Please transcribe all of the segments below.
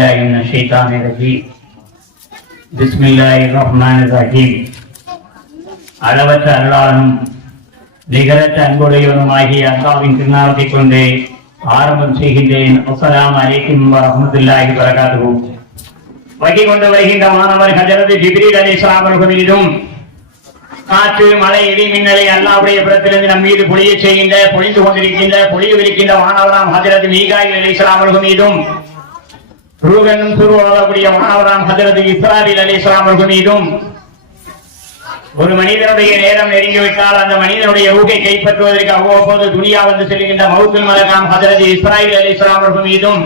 بالله من الشيطان الرجيم بسم الله الرحمن الرحيم அளவற்ற அருளாளனும் நிகரற்ற அன்புடையவனுமாகிய அல்லாஹ்வின் திருநாமத்தை கொண்டு ஆரம்பம் செய்கின்றேன். அஸ்ஸலாமு அலைக்கும் வரஹ்மத்துல்லாஹி வபரகாத்துஹு. வகி கொண்டு வருகின்ற மாணவர் ஹஜரத் ஜிப்ரீல் அலைஹிஸ்ஸலாம் அவர்கள் மீதும் காற்று மழை இடி மின்னலை அல்லாஹ்வுடைய புறத்திலிருந்து நம் மீது பொழிந்து கொண்டிருக்கின்ற பொழியவிருக்கின்ற மாணவராம் ஹஜரத் மீகாயில் அலைஹிஸ்ஸலாம் அவர்கள் மீதும் ரூகனும் துருவக்கூடிய மாணவராம் ஹஜரத் இஸ்ராயில் அலைஹிஸ்ஸலாம் அவர்கள் மீதும் ஒரு மனிதனுடைய நேரம் நெருங்கிவிட்டால் அந்த மனிதனுடைய ரூகை கைப்பற்றுவதற்கு அவ்வப்போது துனியா வந்து செல்கின்ற மவுத்துல் மலகாம் ஹஜரத் இஸ்ராயில் அலைஹிஸ்ஸலாம் அவர்கள் மீதும்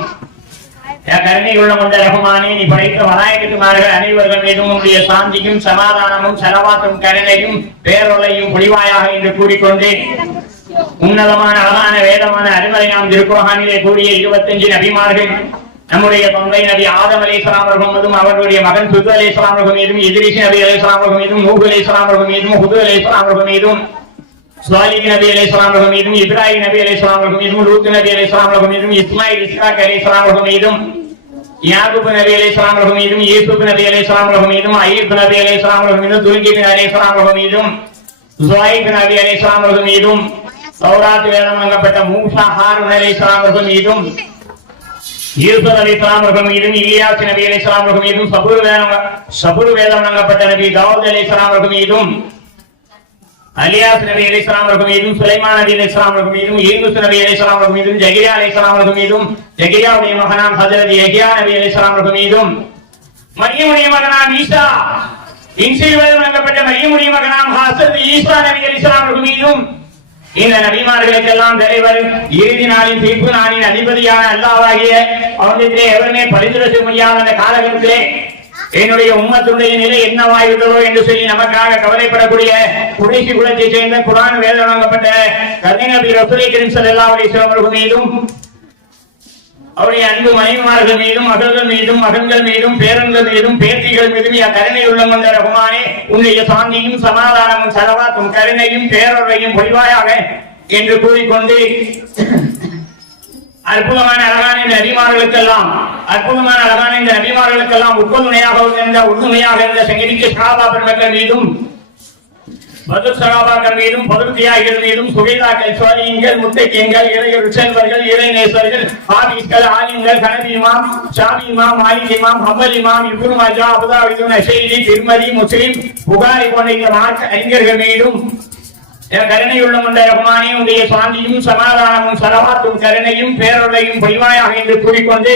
கருணை உள்ள கொண்ட ரஹ்மானே, நீ படைத்த மலாயிகத்துமார்கள் அனைவர்கள் மீதும் உன்னுடைய சாந்தியும் சமாதானமும் சலவாத்தும் கருணையும் பேரொலையும் பொழிவாயாக என்று கூறிக்கொண்டு உன்னதமான அழகான வேதமான அருமறை நாம் திருக்குர்ஆனிலே கூறிய 25 நபிமார்கள் நம்முடைய தந்தை நபி ஆதம் அலைஹிஸ்ஸலாம் அவர்கள் மீதும் அவர்களுடைய மகன் சுத் அலைஹிஸ்ஸலாம் அவர்கள் மீதும் இத்ரீஸ் நபி அலைஹிஸ்ஸலாம் அவர்கள் மீதும் நூஹ் அலைஹிஸ்ஸலாம் அவர்கள் மீதும் ஹுத் அலைஹிஸ்ஸலாம் அவர்கள் மீதும் சாலிஹ் நபி அலைஹிஸ்ஸலாம் அவர்கள் மீதும் இப்ராஹிம் நபி அலைஹிஸ்ஸலாம் அவர்கள் மீதும் லூத் நபி அலைஹிஸ்ஸலாம் அவர்கள் மீதும் இஸ்மாயில் இஸ்ஹாக் அலைஹிஸ்ஸலாம் அவர்கள் மீதும் யாக்கூப் நபி அலைஹிஸ்ஸலாம் அவர்கள் மீதும் யூசுப் நபி அலைஹிஸ்ஸலாம் அவர்கள் மீதும் அய்யூப் நபி அலைஹிஸ்ஸலாம் அவர்கள் மீதும் துல்கிபின் அலைஹிஸ்ஸலாம் அவர்கள் மீதும் ஸுஹைப் நபி அலைஹிஸ்ஸலாம் அவர்கள் மீதும் தௌராத் வேதம் வழங்கப்பட்ட மூசா ஹாரூன் அலைஹிஸ்ஸலாம் அவர்கள் மீதும் யூசுப் அலைஹிஸ்ஸலாம் அவர்கள் மீதும் இலியாஸ் நபி அலைஹிஸ்ஸலாம் அவர்கள் மீதும் சபூர் வேதம் வழங்கப்பட்ட நபி தாவூத் அலைஹிஸ்ஸலாம் அவர்கள் மீதும் அலியாஸ் நபி அலைஹிஸ்ஸலாம் அவர்கள் மீதும் சுலைமான் நபி அலைஹிஸ்ஸலாம் அவர்கள் மீதும் யூனுஸ் நபி அலைஹிஸ்ஸலாம் அவர்கள் மீதும் ஜகரியா அலைஹிஸ்ஸலாம் அவர்கள் மீதும் ஜகரியாவுடைய மகனாம் ஹஜரத் யஹ்யா நபி அலைஹிஸ்ஸலாம் அவர்கள் மீதும் மரியமுடைய மகனாம் ஈசா இன்ஜீல் வழங்கப்பட்ட மரியமுடைய மகனாம் ஹஜரத் ஈசா நபி அலைஹிஸ்ஸலாம் அவர்கள் மீதும் இந்த நபிமார்களுக்கெல்லாம் தலைவர் இறுதி நாளின் தீர்ப்பு நாளின் அதிபதியான அல்லாஹ்வாகிய அவனிடத்திலே எவருமே பரிந்துரை செய்ய முடியாத அந்த காலகட்டத்திலே என்னுடைய உம்மத்துடைய நிலை என்னவாயிருந்ததோ என்று சொல்லி நமக்காக கவலைப்படக்கூடிய குறைசி குலத்தை சேர்ந்த குர்ஆன் வேதம் வழங்கப்பட்ட கர்ணி நபி ரசூல் கரீம் ஸல்லல்லாஹு அலைஹி வஸல்லம் அவர்கள் மீதும் அவருடைய அன்பு மனைவிமார்கள் மீதும் மகள்கள் மீதும் மகன்கள் மீதும் பேரன்கள் மீதும் பேத்திகள் மீதும் கருணை உள்ள கொண்ட ரஹ்மானே, உன்னுடைய சாந்தியும் சமாதானமும் சலவாத்தும் கருணையும் பேரொருளையும் பொழிவாயாக என்று கூறிக்கொண்டு அற்புதமான அழகான இந்த நபிமார்களுக்கெல்லாம் உறுதுணையாக இருந்த சங்கரிக்க சஹாபா பெருமக்கள் மீதும் பத்ர் சஹாபாக்கள் மீதும் பத்ர் தியாகிகள் மீதும் சுஹைதாக்கள் சுவாலிஹீன்கள் முத்தகீன்கள் இறையருள் செல்வர்கள் இறைநேசர்கள் ஹாஃபிஸ்கள் ஆலிம்கள் ஹனபி இமாம் ஷாஃபி இமாம் மாலிக் இமாம் ஹம்பல் இமாம் இப்னு மாஜா அபூதாவுத் நஸீரி திர்மிதி முஸ்லிம் புகாரி போன்ற இந்த மார்க்க அறிஞர்கள் மீதும் கருணையுள்ள கொண்ட ரஹ்மானே, உடைய சாந்தியும் சமாதானமும் சலவாத்தும் கருணையும் பேரொருளையும் பொழிவாயாக என்று கூறிக்கொண்டு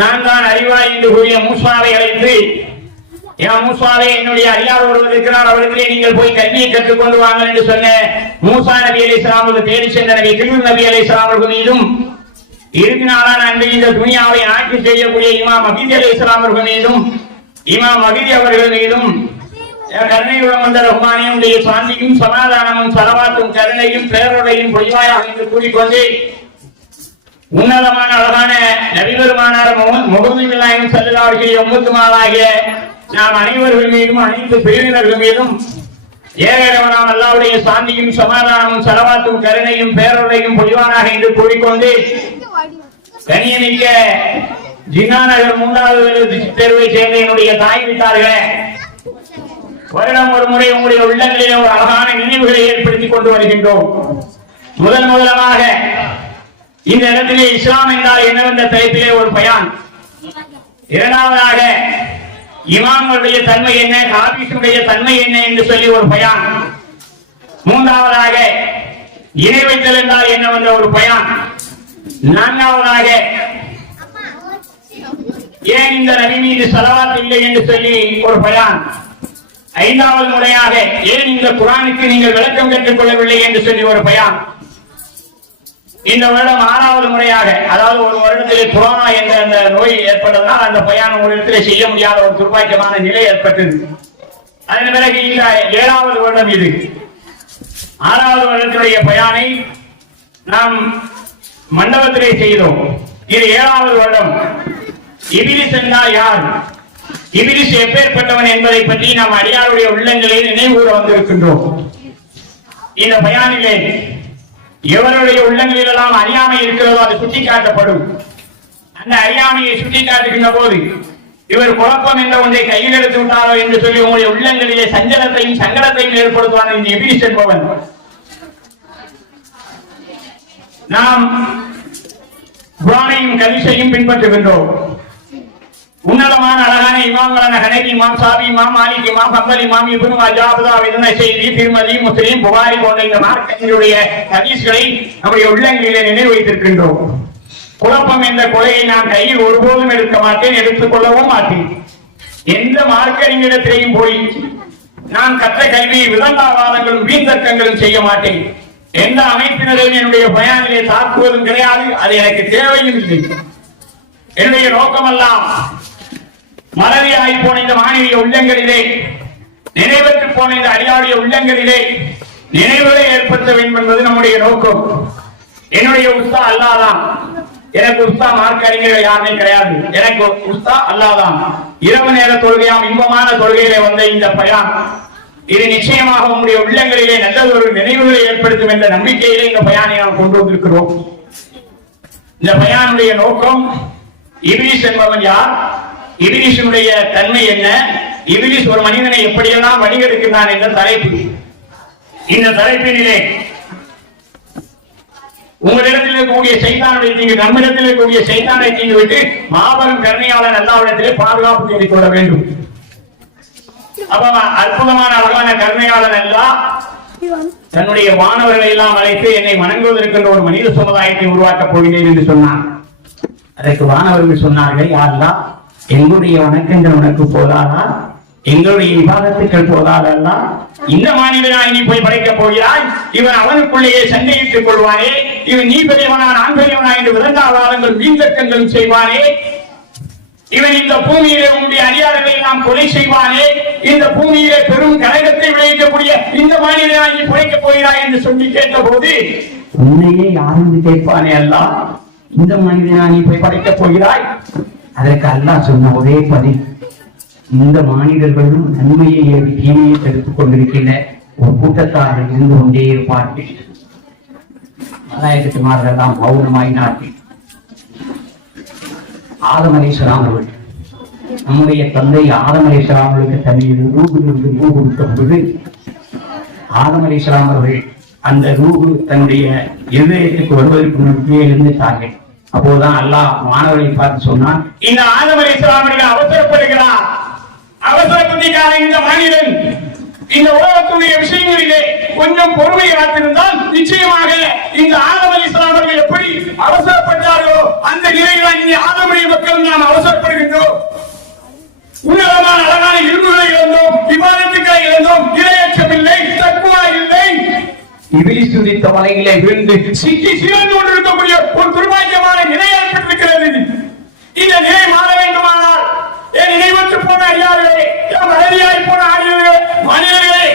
நான் தான் அறிவாய் என்று கூறிய மூசாவை அழைத்து, மூசாவே, என்னுடைய அடியார் ஒருவர் இருக்கிறார், அவர்களிலே நீங்கள் போய் கல்வியை கற்றுக்கொண்டு வாங்கள் என்று சொன்ன மூசா நபி அலைஹிஸ்ஸலாம் அவர்கள் தேடி சென்ற நபி கில்ர் நபி அலைஹிஸ்ஸலாம் அவர்கள் மீதும் இறுதி நாளான அன்று இந்த துனியாவை ஆட்சி செய்யக்கூடிய இமாம் மஹ்தி அலைஹிஸ்ஸலாம் அவர்கள் மீதும் இமாம் மஹ்தி அவர்கள் மீதும் கருணையுள்ள கொண்ட ரஹ்மானே, உடைய சாந்தியும் சமாதானமும் சலவாத்தும் கருணையும் பேரொருளையும் பொழிவாயாக என்று கூறிக்கொண்டு உன்னதமான அழகான நபிபெருமானார் முஹம்மது நாயகம் ஸல்லல்லாஹு அலைஹி வஸல்லம் உம்மத்துமாராகிய நாம் அனைவர்கள் மீதும் அனைத்து பிரிவினர்கள் மீதும் ஏகவனாம் அல்லாஹ்வுடைய சாந்தியும் சமாதானமும் சலவாத்தும் கருணையும் பேரொருளையும் பொழிவானாக என்று கூறிக்கொண்டு கண்ணியமிக்க ஜின்னா நகர் 3வது தெருவை சேர்ந்த என்னுடைய தாய் வீட்டார்களே, வருடம் ஒரு முறை உங்களுடைய உள்ளங்களிலே ஒரு அழகான நினைவுகளை ஏற்படுத்திக் கொண்டு வருகின்றோம். முதலாக இந்த இடத்திலே இஸ்லாம் என்றால் என்னவென்ற தலைப்பிலே ஒரு பயான், இரண்டாவதாக இமாம்களுடைய தன்மை என்ன, ஹாபிஸுடைய தன்மை என்ன என்று சொல்லி ஒரு பயான், மூன்றாவதாக இணை வைத்தல் என்றால் என்னவென்ற ஒரு பயான், நான்காவதாக ஏன் இந்த நபி மீது ஸலவாத் இல்லை என்று சொல்லி ஒரு பயான், ஐந்தாவது முறையாக ஏன் இந்த குர்ஆனுக்கு நீங்கள் விளக்கம் கற்றுக் கொள்ளவில்லை என்று சொல்லி ஒரு பயான், இந்த வருடம் 6வது முறையாக, அதாவது ஒரு வருடத்திலே கொரோனா என்ற அந்த நோய் ஏற்பட்டதனால் அந்த பயான் ஒரு இடத்திலே செய்ய முடியாத ஒரு துர்பாக்கியமான நிலை ஏற்பட்டது. அதன் பிறகு இந்த 7வது வருடம் இது. 6வது வருடத்தினுடைய பயானை நாம் மண்டபத்திலே செய்தோம். இது 7வது வருடம். இபிலிஸ் என்றால் யார், இபிலிஸ் எப்பேற்பட்டவன் என்பதை பற்றி நாம் அடியாருடைய உள்ளங்களில் நினைவுகூர வந்திருக்கின்றோம். இந்த பயானிலே எவருடைய உள்ளங்களிலெல்லாம் அறியாமை இருக்கிறதோ அது சுட்டிக்காட்டப்படும். அந்த அறியாமையை சுட்டிக்காட்டுகின்ற போது இவர் குழப்பம் என்ற ஒன்றை கையில் எடுத்து விட்டாரோ என்று சொல்லி உங்களுடைய உள்ளங்களிலே சஞ்சலத்தையும் சங்கடத்தையும் ஏற்படுத்துவான் இந்த இபிலிஸ் என்பவன். நாம் குர்ஆனையும் ஹதீஸையும் பின்பற்றுகின்றோம். உன்னதமான அழகான இமாம்களான ஹனபி இமாம், ஷாஃபி இமாம், மாலிக் இமாம், ஹம்பல் இமாம், இப்னு மாஜா, அபூ தாவூத், நஸீ, திர்மிதி, முஸ்லிம், புகாரி போன்ற இந்த மார்க்கத்தினுடைய ஹதீஸ்களை நம்முடைய உள்ளங்களிலே நினைவு வைத்திருக்கின்றோம். குழப்பம் என்ற கொலையை நான் கையில் ஒருபோதும் எடுக்க மாட்டேன், எடுத்துக் கொள்ளவும் மாட்டேன். எந்த மார்க்கறிஞரிடத்திலேயும் போய் நான் கற்ற கல்வியை விதண்டாவாதங்களும் வீண்தர்க்கங்களும் செய்ய மாட்டேன். எந்த அமைப்பினரையும் என்னுடைய பயானிலே தாக்குவதும் கிடையாது. அது எனக்கு தேவையும் இல்லை. என்னுடைய நோக்கமெல்லாம் மறதியாகி போன இந்த மாணவிய உள்ளங்களிலே, நினைவற்று போன இந்த அடியாருடைய உள்ளங்களிலே நினைவுகளை ஏற்படுத்த வேண்டும் என்பது நம்முடைய நோக்கம். என்னுடைய உஸ்தா அல்லாதான். எனக்கு உஸ்தா மார்க்க அறிஞர்கள் யாருமே கிடையாது. எனக்கு உஸ்தா அல்லாதான். இரவு நேர தொழுகையாம் இன்பமான தொழுகையிலே வந்த இந்த பயான் இது நிச்சயமாக உங்களுடைய உள்ளங்களிலே நல்லதொரு நினைவுகளை ஏற்படுத்தும் என்ற நம்பிக்கையிலே இந்த பயானை நாம் கொண்டு வந்திருக்கிறோம். இந்த பயானுடைய நோக்கம் இபிலிஸ் என்பவன் யார், இபிலிஸுடைய தன்மை என்ன, இபிலிஸ் ஒரு மனிதனை எப்படியெல்லாம் வழிகெடுக்கிறான் என்ற தலைப்பு. இந்த தலைப்பினிலே உங்களிடத்தில் இருக்கக்கூடிய சைத்தானுடைய தீங்கு, நம்மிடத்தில் இருக்கக்கூடிய சைத்தானை தீங்கு விட்டு மாபெரும் கருணையாளர் அல்லாஹ்விடத்திலே பாதுகாப்பு தேடிக் கொள்ள வேண்டும். அப்ப அற்புதமான அழகான கருணையாளர் அல்லாஹ் தன்னுடைய மாணவர்களை எல்லாம் அழைத்து என்னை வணங்குவதற்கென்ற ஒரு மனித சமுதாயத்தை உருவாக்கப் போகிறேன் என்று சொன்னார். அதற்கு வானவர்கள் சொன்னார்கள், யா அல்லாஹ், எங்களுடைய வணக்கங்கள் உனக்கு போதாதா? எங்களுடைய விவாதத்துக்கள் போதாதல்லா? இந்த மாநிலனாய் நீ போய் படைக்கப் போகிறாய். இவன் அவனுக்குள்ளேயே சண்டையிட்டுக் கொள்வானே, இவன் நீ பெரியவனா நான் பெரியவனா என்று விதண்டாவாதங்கள் வீண்தர்க்கங்களும் செய்வானே, இவன் இந்த பூமியிலே உன்னுடைய அடியார்களை நாம் கொலை செய்வானே, இந்த பூமியிலே பெரும் கழகத்தை விளைவிக்கக்கூடிய இந்த மாநிலனாய் நீ படைக்கப் போகிறாய் என்று சொல்லி கேட்ட போது, உன்னையே யாரும் கேட்பானே அல்லாஹ், இந்த மனிதனா நீ போய் படைக்கப் போகிறாய்? அதற்கு அல்லாஹ் சொன்ன ஒரே பதில், இந்த மாநிலர்களும் நன்மையை தீமையை தடுத்துக் கொண்டிருக்கின்ற ஒரு கூட்டத்தார்கள் இருந்து கொண்டே இருப்பார்கள். மலாயகத்துமாரெல்லாம் மௌனமாயினார்கள். ஆதம் அலைஹிஸ்ஸலாம் அவர்கள், நம்முடைய தந்தை ஆதம் அலைஹிஸ்ஸலாம் அவர்களுக்கு தன்னுடைய ரூபிலிருந்து ரூ கொடுத்த பொழுது ஆதம் அலைஹிஸ்ஸலாம் அவர்கள் அந்த ரூபு தன்னுடைய இதயத்துக்கு வருவதற்கு முன்பே இருந்துட்டார்கள். அப்போதுதான் அல்லாஹ் மாணவர்களை பார்த்து சொன்னான், இந்த ஆதம் அலைஹிஸ்ஸலாம் அவர்கள் அவசரப்படுகிறார், அவசர புத்திக்காரன் இந்த மனிதன். இந்த உலகத்துடைய விஷயங்களிலே கொஞ்சம் பொறுமை காத்திருந்தால் நிச்சயமாக இந்த ஆதம் அலைஹிஸ்ஸலாம் அவர்கள் எப்படி அவசரப்பட்டார்களோ அந்த நிலையில் இந்த ஆதமுடைய மக்கள் நாம் அவசரப்படுகின்றோம். உன்னதமான அழகான இல்முகளை இழந்தோம், விவாதத்துக்களை இழந்தோம், இரையச்சமில்லை, தக்குவா இல்லை. இபிலிஸ் துதித்த வலையிலே விழுந்து சிக்கி சிறந்து கொண்டிருக்கக்கூடிய ஒரு துர்பாக்கியமான நிலை ஏற்பட்டிருக்கிறது. இந்த நிலை மாற வேண்டுமானால் என் நினைவற்று போன அடியார்களே, மறதியாய் போன மனிதர்களே,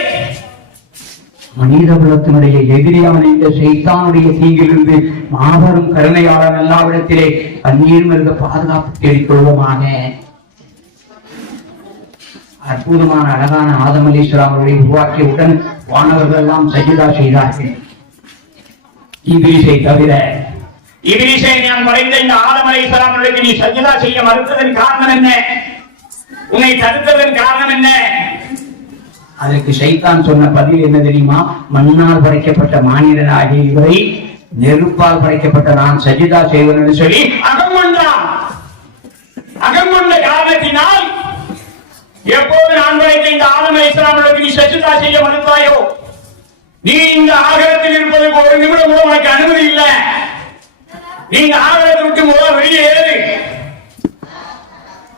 மனித குலத்தினுடைய எதிரியான இந்த சைத்தானுடைய தீங்கிலிருந்து மாபெரும் கருணையாளர் எல்லாவிடத்திலே கண்ணீர் மிருக பாதுகாப்பு தேடிக் கொள்வோமாக. அற்புதமான அழகான ஆதம் அலைஹிஸ்ஸலாம் அவர்களை உருவாக்கியவுடன் வானவர்கள் எல்லாம் சஜிதா செய்தார்கள். இபிலிஸை தவிர. இபிலிஸை நான் படைத்த இந்த ஆதம் அலைஹிஸ்ஸலாம் அவர்களுக்கு நீ சஜிதா செய்ய மறுத்ததன் காரணம் என்ன? உன்னை தடுத்ததன் காரணம் என்ன? அதற்கு ஷைத்தான் சொன்ன பதில் என்ன தெரியுமா? மண்ணால் படைக்கப்பட்ட மானிடனாகிய இவரை நெருப்பால் படைக்கப்பட்ட நான் சஜிதா செய்வேன் என்று சொல்லி அகங்கொண்டான். அகங்கொண்ட காரணத்தினால் எப்போது நான் படைத்த இந்த ஆதம் அலைஹிஸ்ஸலாம் அவர்களுக்கு நீ சஜிதா செய்ய மறுத்தாயோ, நீ இந்த ஆகரத்தில் இருப்பதற்கு ஒரு நிமிடம் கூட உனக்கு அனுமதி இல்லை. நீங்க ஆகரத்தை விட்டு முதல் வெளியே ஏறு.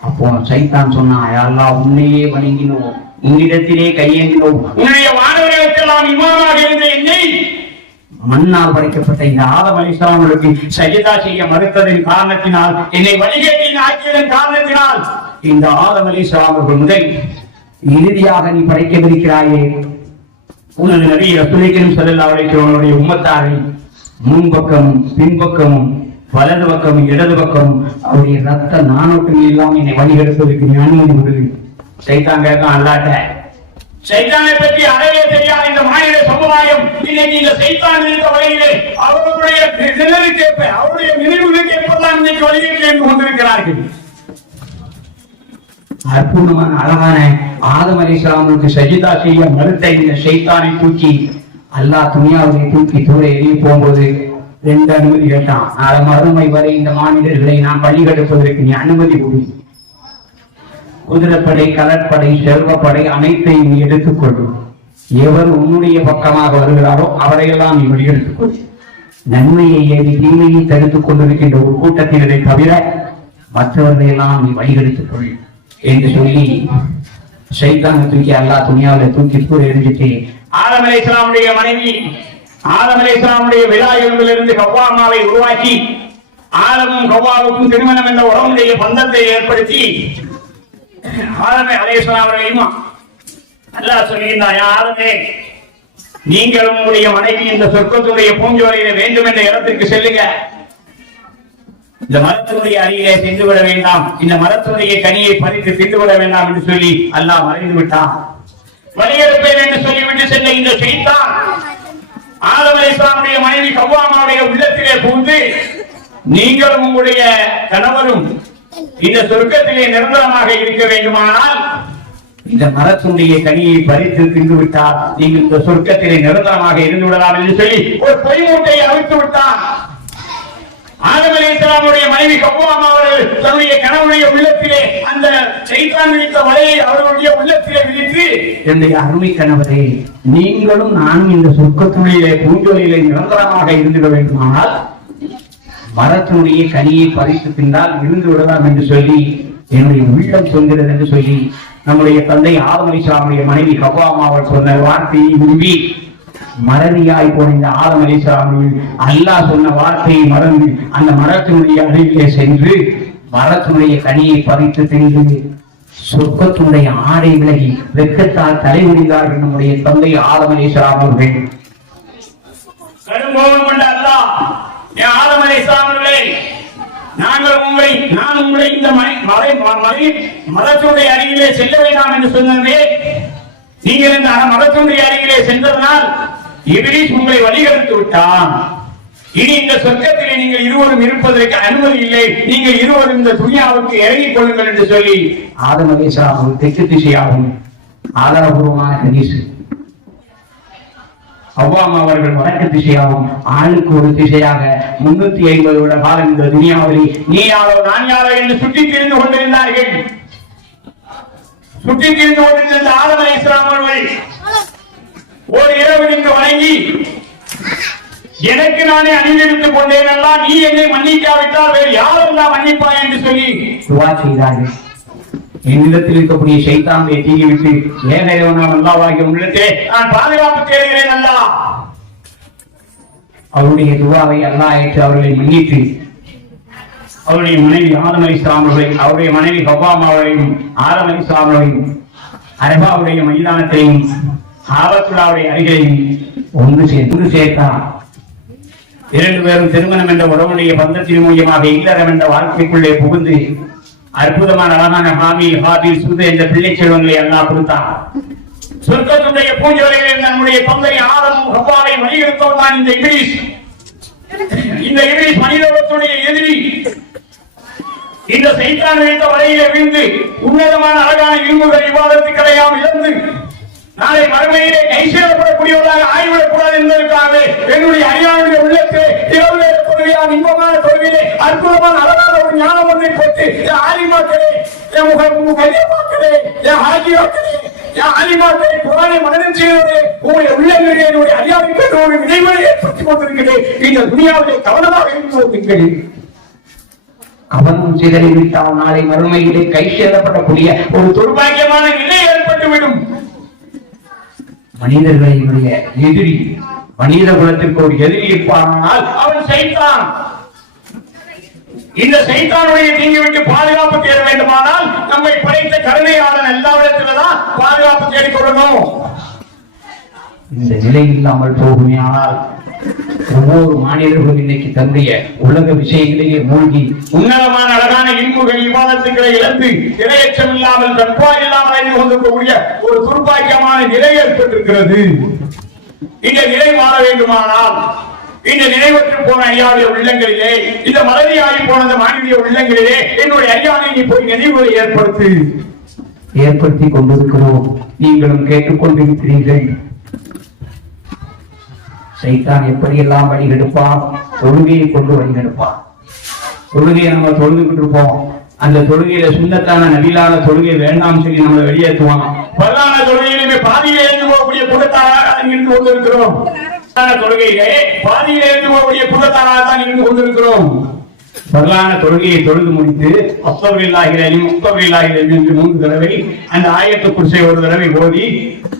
அப்போ சைத்தான் சொன்னா, அல்லாஹ் உன்னையே வணங்கினோம், உன்னிடத்திலே கையேந்தினோம், உன்னுடைய மாணவர்களுக்கெல்லாம் இமாமாக இருந்த என்னை மண்ணால் படைக்கப்பட்ட இந்த ஆதம் அலைஹிஸ்ஸலாம் அவர்களுக்கு சஜிதா செய்ய மறுத்ததன் காரணத்தினால், என்னை வழிகேட்டின் ஆக்கியதன் காரணத்தினால் இந்த ஆதம் அலைஹிஸ்ஸலாம் அவர்கள் முதல் இறுதியாக நீ படைக்கவிருக்கிறாயே, உனது நபி ரசூல் ஸல்லல்லாஹு அலைஹி வஸல்லம் அவருடைய உம்மத்தாரை முன்பக்கமும் பின்பக்கமும் வலது பக்கமும் இடது பக்கமும் அவருடைய ரத்த நானோட்டங்கள் எல்லாம் என்னை வழிகெடுப்பதற்கு அனுமதி கொடுது. சைத்தான் கேட்கான் அல்லாட்ட, சைத்தானை பற்றி அறவே தெரியாத இந்த மாநில சமுதாயம் இன்னைக்கு இந்த சைத்தான் இருந்த வகையிலே அவர்களுடைய நினைவுக்கேற்ப அவருடைய நினைவுகளுக்கு ஏற்பதான் இன்னைக்கு வழியில் சேர்ந்து கொண்டிருக்கிறார்கள். அற்புதமான அழகான ஆதம் அலைஹிஸ்ஸலாமுக்கு சஜிதா செய்ய மறுத்த இந்த சைத்தானை தூக்கி அல்லாஹ் துனியாவை தூக்கி தூர எரிய போகும்போது 2 அனுமதி கேட்டான். நாளை மறுமை வரை இந்த மாநிலர்களை நான் பள்ளி கெடுப்பதற்கு நீ அனுமதி கொடு. குதிரைப்படை, கடற்படை, செல்வப்படை அனைத்தையும் எடுத்துக்கொள்ளும். எவர் உன்னுடைய பக்கமாக வருகிறாரோ அவரையெல்லாம் நீ வெளியெடுத்துக்கொள். நன்மையை ஏறி தீமையை தடுத்துக் கொண்டிருக்கின்ற ஒரு கூட்டத்தினரை தவிர மற்றவர்களையெல்லாம் நீ வழிகெடுத்துக் கொள் என்று சொல்லி சைத்தானை தூக்கி அல்லாஹ் துனியாவில் தூக்கி கூட எரிஞ்சிட்டு ஆதம் அலைஹிஸ்ஸலாமுடைய மனைவி ஆதம் அலைஹிஸ்ஸலாமுடைய விலாயங்களிலிருந்து ஹவ்வா அம்மாவை உருவாக்கி ஆதமும் ஹவ்வாவுக்கும் திருமணம் என்ற உறவுடைய பந்தத்தை ஏற்படுத்தி ஆதம் அலைஹிஸ்ஸலாமுடையும் அல்லாஹ் சொல்கின்றான், ஆதமே நீங்களும் உங்களுடைய மனைவி இந்த சொர்க்கத்துடைய பூஞ்சோலையில வேண்டும் என்ற இடத்திற்கு செல்லுங்க. இந்த மரத்தினுடைய அருகிலே சென்று விட வேண்டாம், இந்த மரத்தினுடைய கனியை பறித்து தின்று விட வேண்டாம் என்று சொல்லி அல்லாஹ் மறைந்து விட்டான். வழியெடுப்பேன் என்று சொல்லிவிட்டு சென்ற இந்த சைத்தான் ஆதம் அலைஹிஸ்ஸலாமுடைய மனைவி ஹவ்வா அம்மாவுடைய உள்ளத்திலே புகுந்து நீங்களும் உங்களுடைய கணவரும் இந்த சொர்க்கத்திலே நிரந்தரமாக இருக்க வேண்டுமானால் இந்த மரத்துடைய கனியை பறித்து தின்று விட்டால் நீங்கள் இந்த சொர்க்கத்திலே நிரந்தரமாக இருந்து விடலாம் என்று சொல்லி ஒரு பொய் மூட்டையை அவிழ்த்து விட்டார். ஆதம் அலைஹிஸ்ஸலாமுடைய மனைவி ஹவ்வா அம்மா அவர்கள் தன்னுடைய கணவனுடைய உள்ளத்திலே அந்த சைத்தான் விதித்த வலையை அவர்களுடைய உள்ளத்திலே விதித்து, என்னுடைய அருமை கணவரே நீங்களும் நானும் இந்த சொர்க்கத்துடைய பூஞ்சோலையிலே நிரந்தரமாக இருந்துவிட வேண்டுமானால் மரத்தினுடைய கனியை பறித்து தின்றால் இருந்து விடலாம் என்று சொல்லி என்னுடைய உள்ளம் சொல்கிறது என்று சொல்லி நம்முடைய தந்தை ஆதம் அலைஹிஸ்ஸலாமுடைய மனைவி ஹவ்வா அம்மா அவர்கள் சொன்ன வார்த்தையை விரும்பி மறதியாய் போன இந்த ஆதம் அலைஹிஸ்ஸலாம் அல்லாஹ் சொன்ன வார்த்தையை மறந்து அந்த மரத்தினுடைய அருகிலே சென்று மரத்தினுடைய கனியை பறித்து தின்று சொர்க்கத்தினுடைய ஆடை விலகி வெட்கத்தால் தலைமுடிந்தார்கள் நம்முடைய தந்தை ஆதம் அலைஹிஸ்ஸலாம் அவர்கள். கடுங்கோபம் கொண்ட அல்லாஹ், ஆதம் அலைஹிஸ்ஸலாம் அவர்களே நான் உங்களை இந்த மரத்தினுடைய அருகிலே செல்ல வேண்டாம் என்று சொன்னதே நீங்கள் இந்த மரத்தினுடைய அருகிலே சென்றதனால் இப்லீஸ் உங்களை வழிகெடுத்து விட்டான். இனி இந்த சொர்க்கத்திலே நீங்கள் இருவரும் இருப்பதற்கு அனுமதி இல்லை, நீங்கள் இருவரும் இந்த துனியாவுக்கு இறங்கிக் கொள்ளுங்கள் என்று சொல்லி ஆதம் அலைஹிஸ்ஸலாம் தெற்கு திசையாகும் ஆதாரபூர்வமான ஹதீஸ், ஹவ்வா அம்மா அவர்கள் வடக்கு திசையாகும் ஆளுக்கு ஒரு திசையாக 350 வருட காலம் இந்த துனியாவில் நீ யாரோ நான் யாரோ என்று சுற்றி திரிந்து கொண்டிருந்தார்கள். சுற்றி திரிந்து கொண்டிருந்த ஆதம் அலைஹிஸ்ஸலாம் அவர்கள் ஒரு இரவு நின்று வணங்கி எனக்கு நானே அணிவித்துக் கொண்டேன் அல்லா, நீ என்னை மன்னிக்காவிட்டால் வேறு யாரெல்லாம் மன்னிப்பாய் என்று சொல்லி துஆ செய்தார்கள். என்னிடத்தில் இருக்கக்கூடிய சைத்தானை தீங்கி விட்டு ஏனையவனாம் அல்லாஹ்வாகிய உன்னிடத்திலே நான் பாதுகாப்பு தேடுகிறேன் அல்லாஹ். அவருடைய துஆவை அல்லாஹ் ஏற்று அவர்களை மன்னித்து அவருடைய மனைவி ஆதம் அலைஹிஸ்ஸலாம் அவர்களை அவருடைய மனைவி ஹவ்வா அம்மாவையும் ஆதம் அலைஹிஸ்ஸலாம் அவர்களையும் அரபாவுடைய மைதானத்தையும் ஆபத்துல்லாவுடைய அருகையும் ஒன்று சேர்த்தான். 2 பேரும் திருமணம் என்ற உறவுடைய பந்தத்தின் மூலியமாக இல்லறம் என்ற வாழ்க்கைக்குள்ளே புகுந்து அற்புதமான அழகான ஹாபில் சுது என்ற பிள்ளை செல்வங்களை அல்லாஹ் கொடுத்தான். சொர்க்கத்துடைய பூஞ்சோலைகளில் நம்முடைய தந்தை ஆதம் ஹவ்வாவை வழிகெடுத்தவன் தான் இந்த இப்லீஸ். இந்த இப்லீஸ் மனிதத்துடைய எதிரி. இந்த சைத்தான் வைத்த வலையிலே விழுந்து உன்னதமான அழகான இல்முகள் விவாதத்துக்களையாம் இழந்து நாளை மறுமையிலே கை சேரப்படக்கூடியவர்களாக ஆய்விடக்கூடாது என்பதற்காக என்னுடைய அறியாவுடைய உள்ளத்தை இரவுலே கொள்கையாம் இன்பமான கொள்கையிலே அற்புதமான அழகான ஒரு ஞானம் ஒன்றை பெற்று என் ஆலிமாக்களே, என் கையமாக்களே, என் ஹாஜியாக்களே, என் ஆலிமாக்களை குரானை மனனம் செய்வதே உங்களுடைய உள்ளங்களிலே என்னுடைய அறியாவுக்கு ஒரு இடைவெளி ஏற்படுத்திக் கொண்டிருக்கிறேன். இந்த துனியாவிலே கவனமாக இருந்து கொண்டிருக்கிறேன். கவனம் சிதறிவிட்டால் நாளை மறுமையிலே கை சேரப்படக்கூடிய ஒரு துர்பாக்கியமான நிலை ஏற்பட்டுவிடும். மனிதர்களுடைய எதிரி, மனித குலத்திற்கு ஒரு எதிரி இருப்பானால் அவன் சைத்தான். இந்த சைத்தானுடைய தீங்கி விட்டு பாதுகாப்பு தேட வேண்டுமானால் நம்மை படைத்த கருணையாளன் எல்லாவிடத்தில்தான் பாதுகாப்பு தேடிக்கொள்ளணும். இந்த நிலை இல்லாமல் போகுமே ஆனால் ஒவ்வொரு மாநிலர்களும் இன்னைக்கு தன்னுடைய உலக விஷயங்களிலே மூழ்கி உன்னதமான அழகான இன்ப இல்முகள் இபாதத்துக்களை இழந்து இரையச்சம் இல்லாமல் தற்பா இல்லாமல் அடைந்து கொண்டிருக்கக்கூடிய ஒரு துர்பாக்கியமான நிலை ஏற்பட்டிருக்கிறது. இந்த நிலை மாற வேண்டுமானால் இந்த நினைவற்று போன ஐயாவுடைய உள்ளங்களிலே, இந்த மறதியாகி போன அந்த மாணவிய உள்ளங்களிலே என்னுடைய ஐயாவை நீ போய் நினைவுகளை ஏற்படுத்தி கொண்டிருக்கிறோம். நீங்களும் கேட்டுக்கொண்டிருக்கிறீர்கள். சைத்தான் எப்படியெல்லாம் வழிகெடுப்பான்? தொழுகையை கொண்டு வழிகெடுப்பான். தொழுகையை நம்ம தொழுதுகிட்டு இருப்போம். அந்த தொழுகையில சுண்ணத்தான நபிலான தொழுகை வேண்டாம் சொல்லி நம்மளை வெளியேற்றுவான். பல்லான தொழுகையிலுமே பாதியிலே இருந்து போகக்கூடிய கூட்டத்தாராக இருந்து கொண்டிருக்கிறோம். தொழுகையிலே பாதியிலே இருந்து போகக்கூடிய கூட்டத்தாராக தான் இருந்து கொண்டிருக்கிறோம். பரலான தொழுகையை தொழுது முடித்து என்று 3 தடவை அந்த ஆயத்து குர்ஸை ஒரு தடவை ஓதி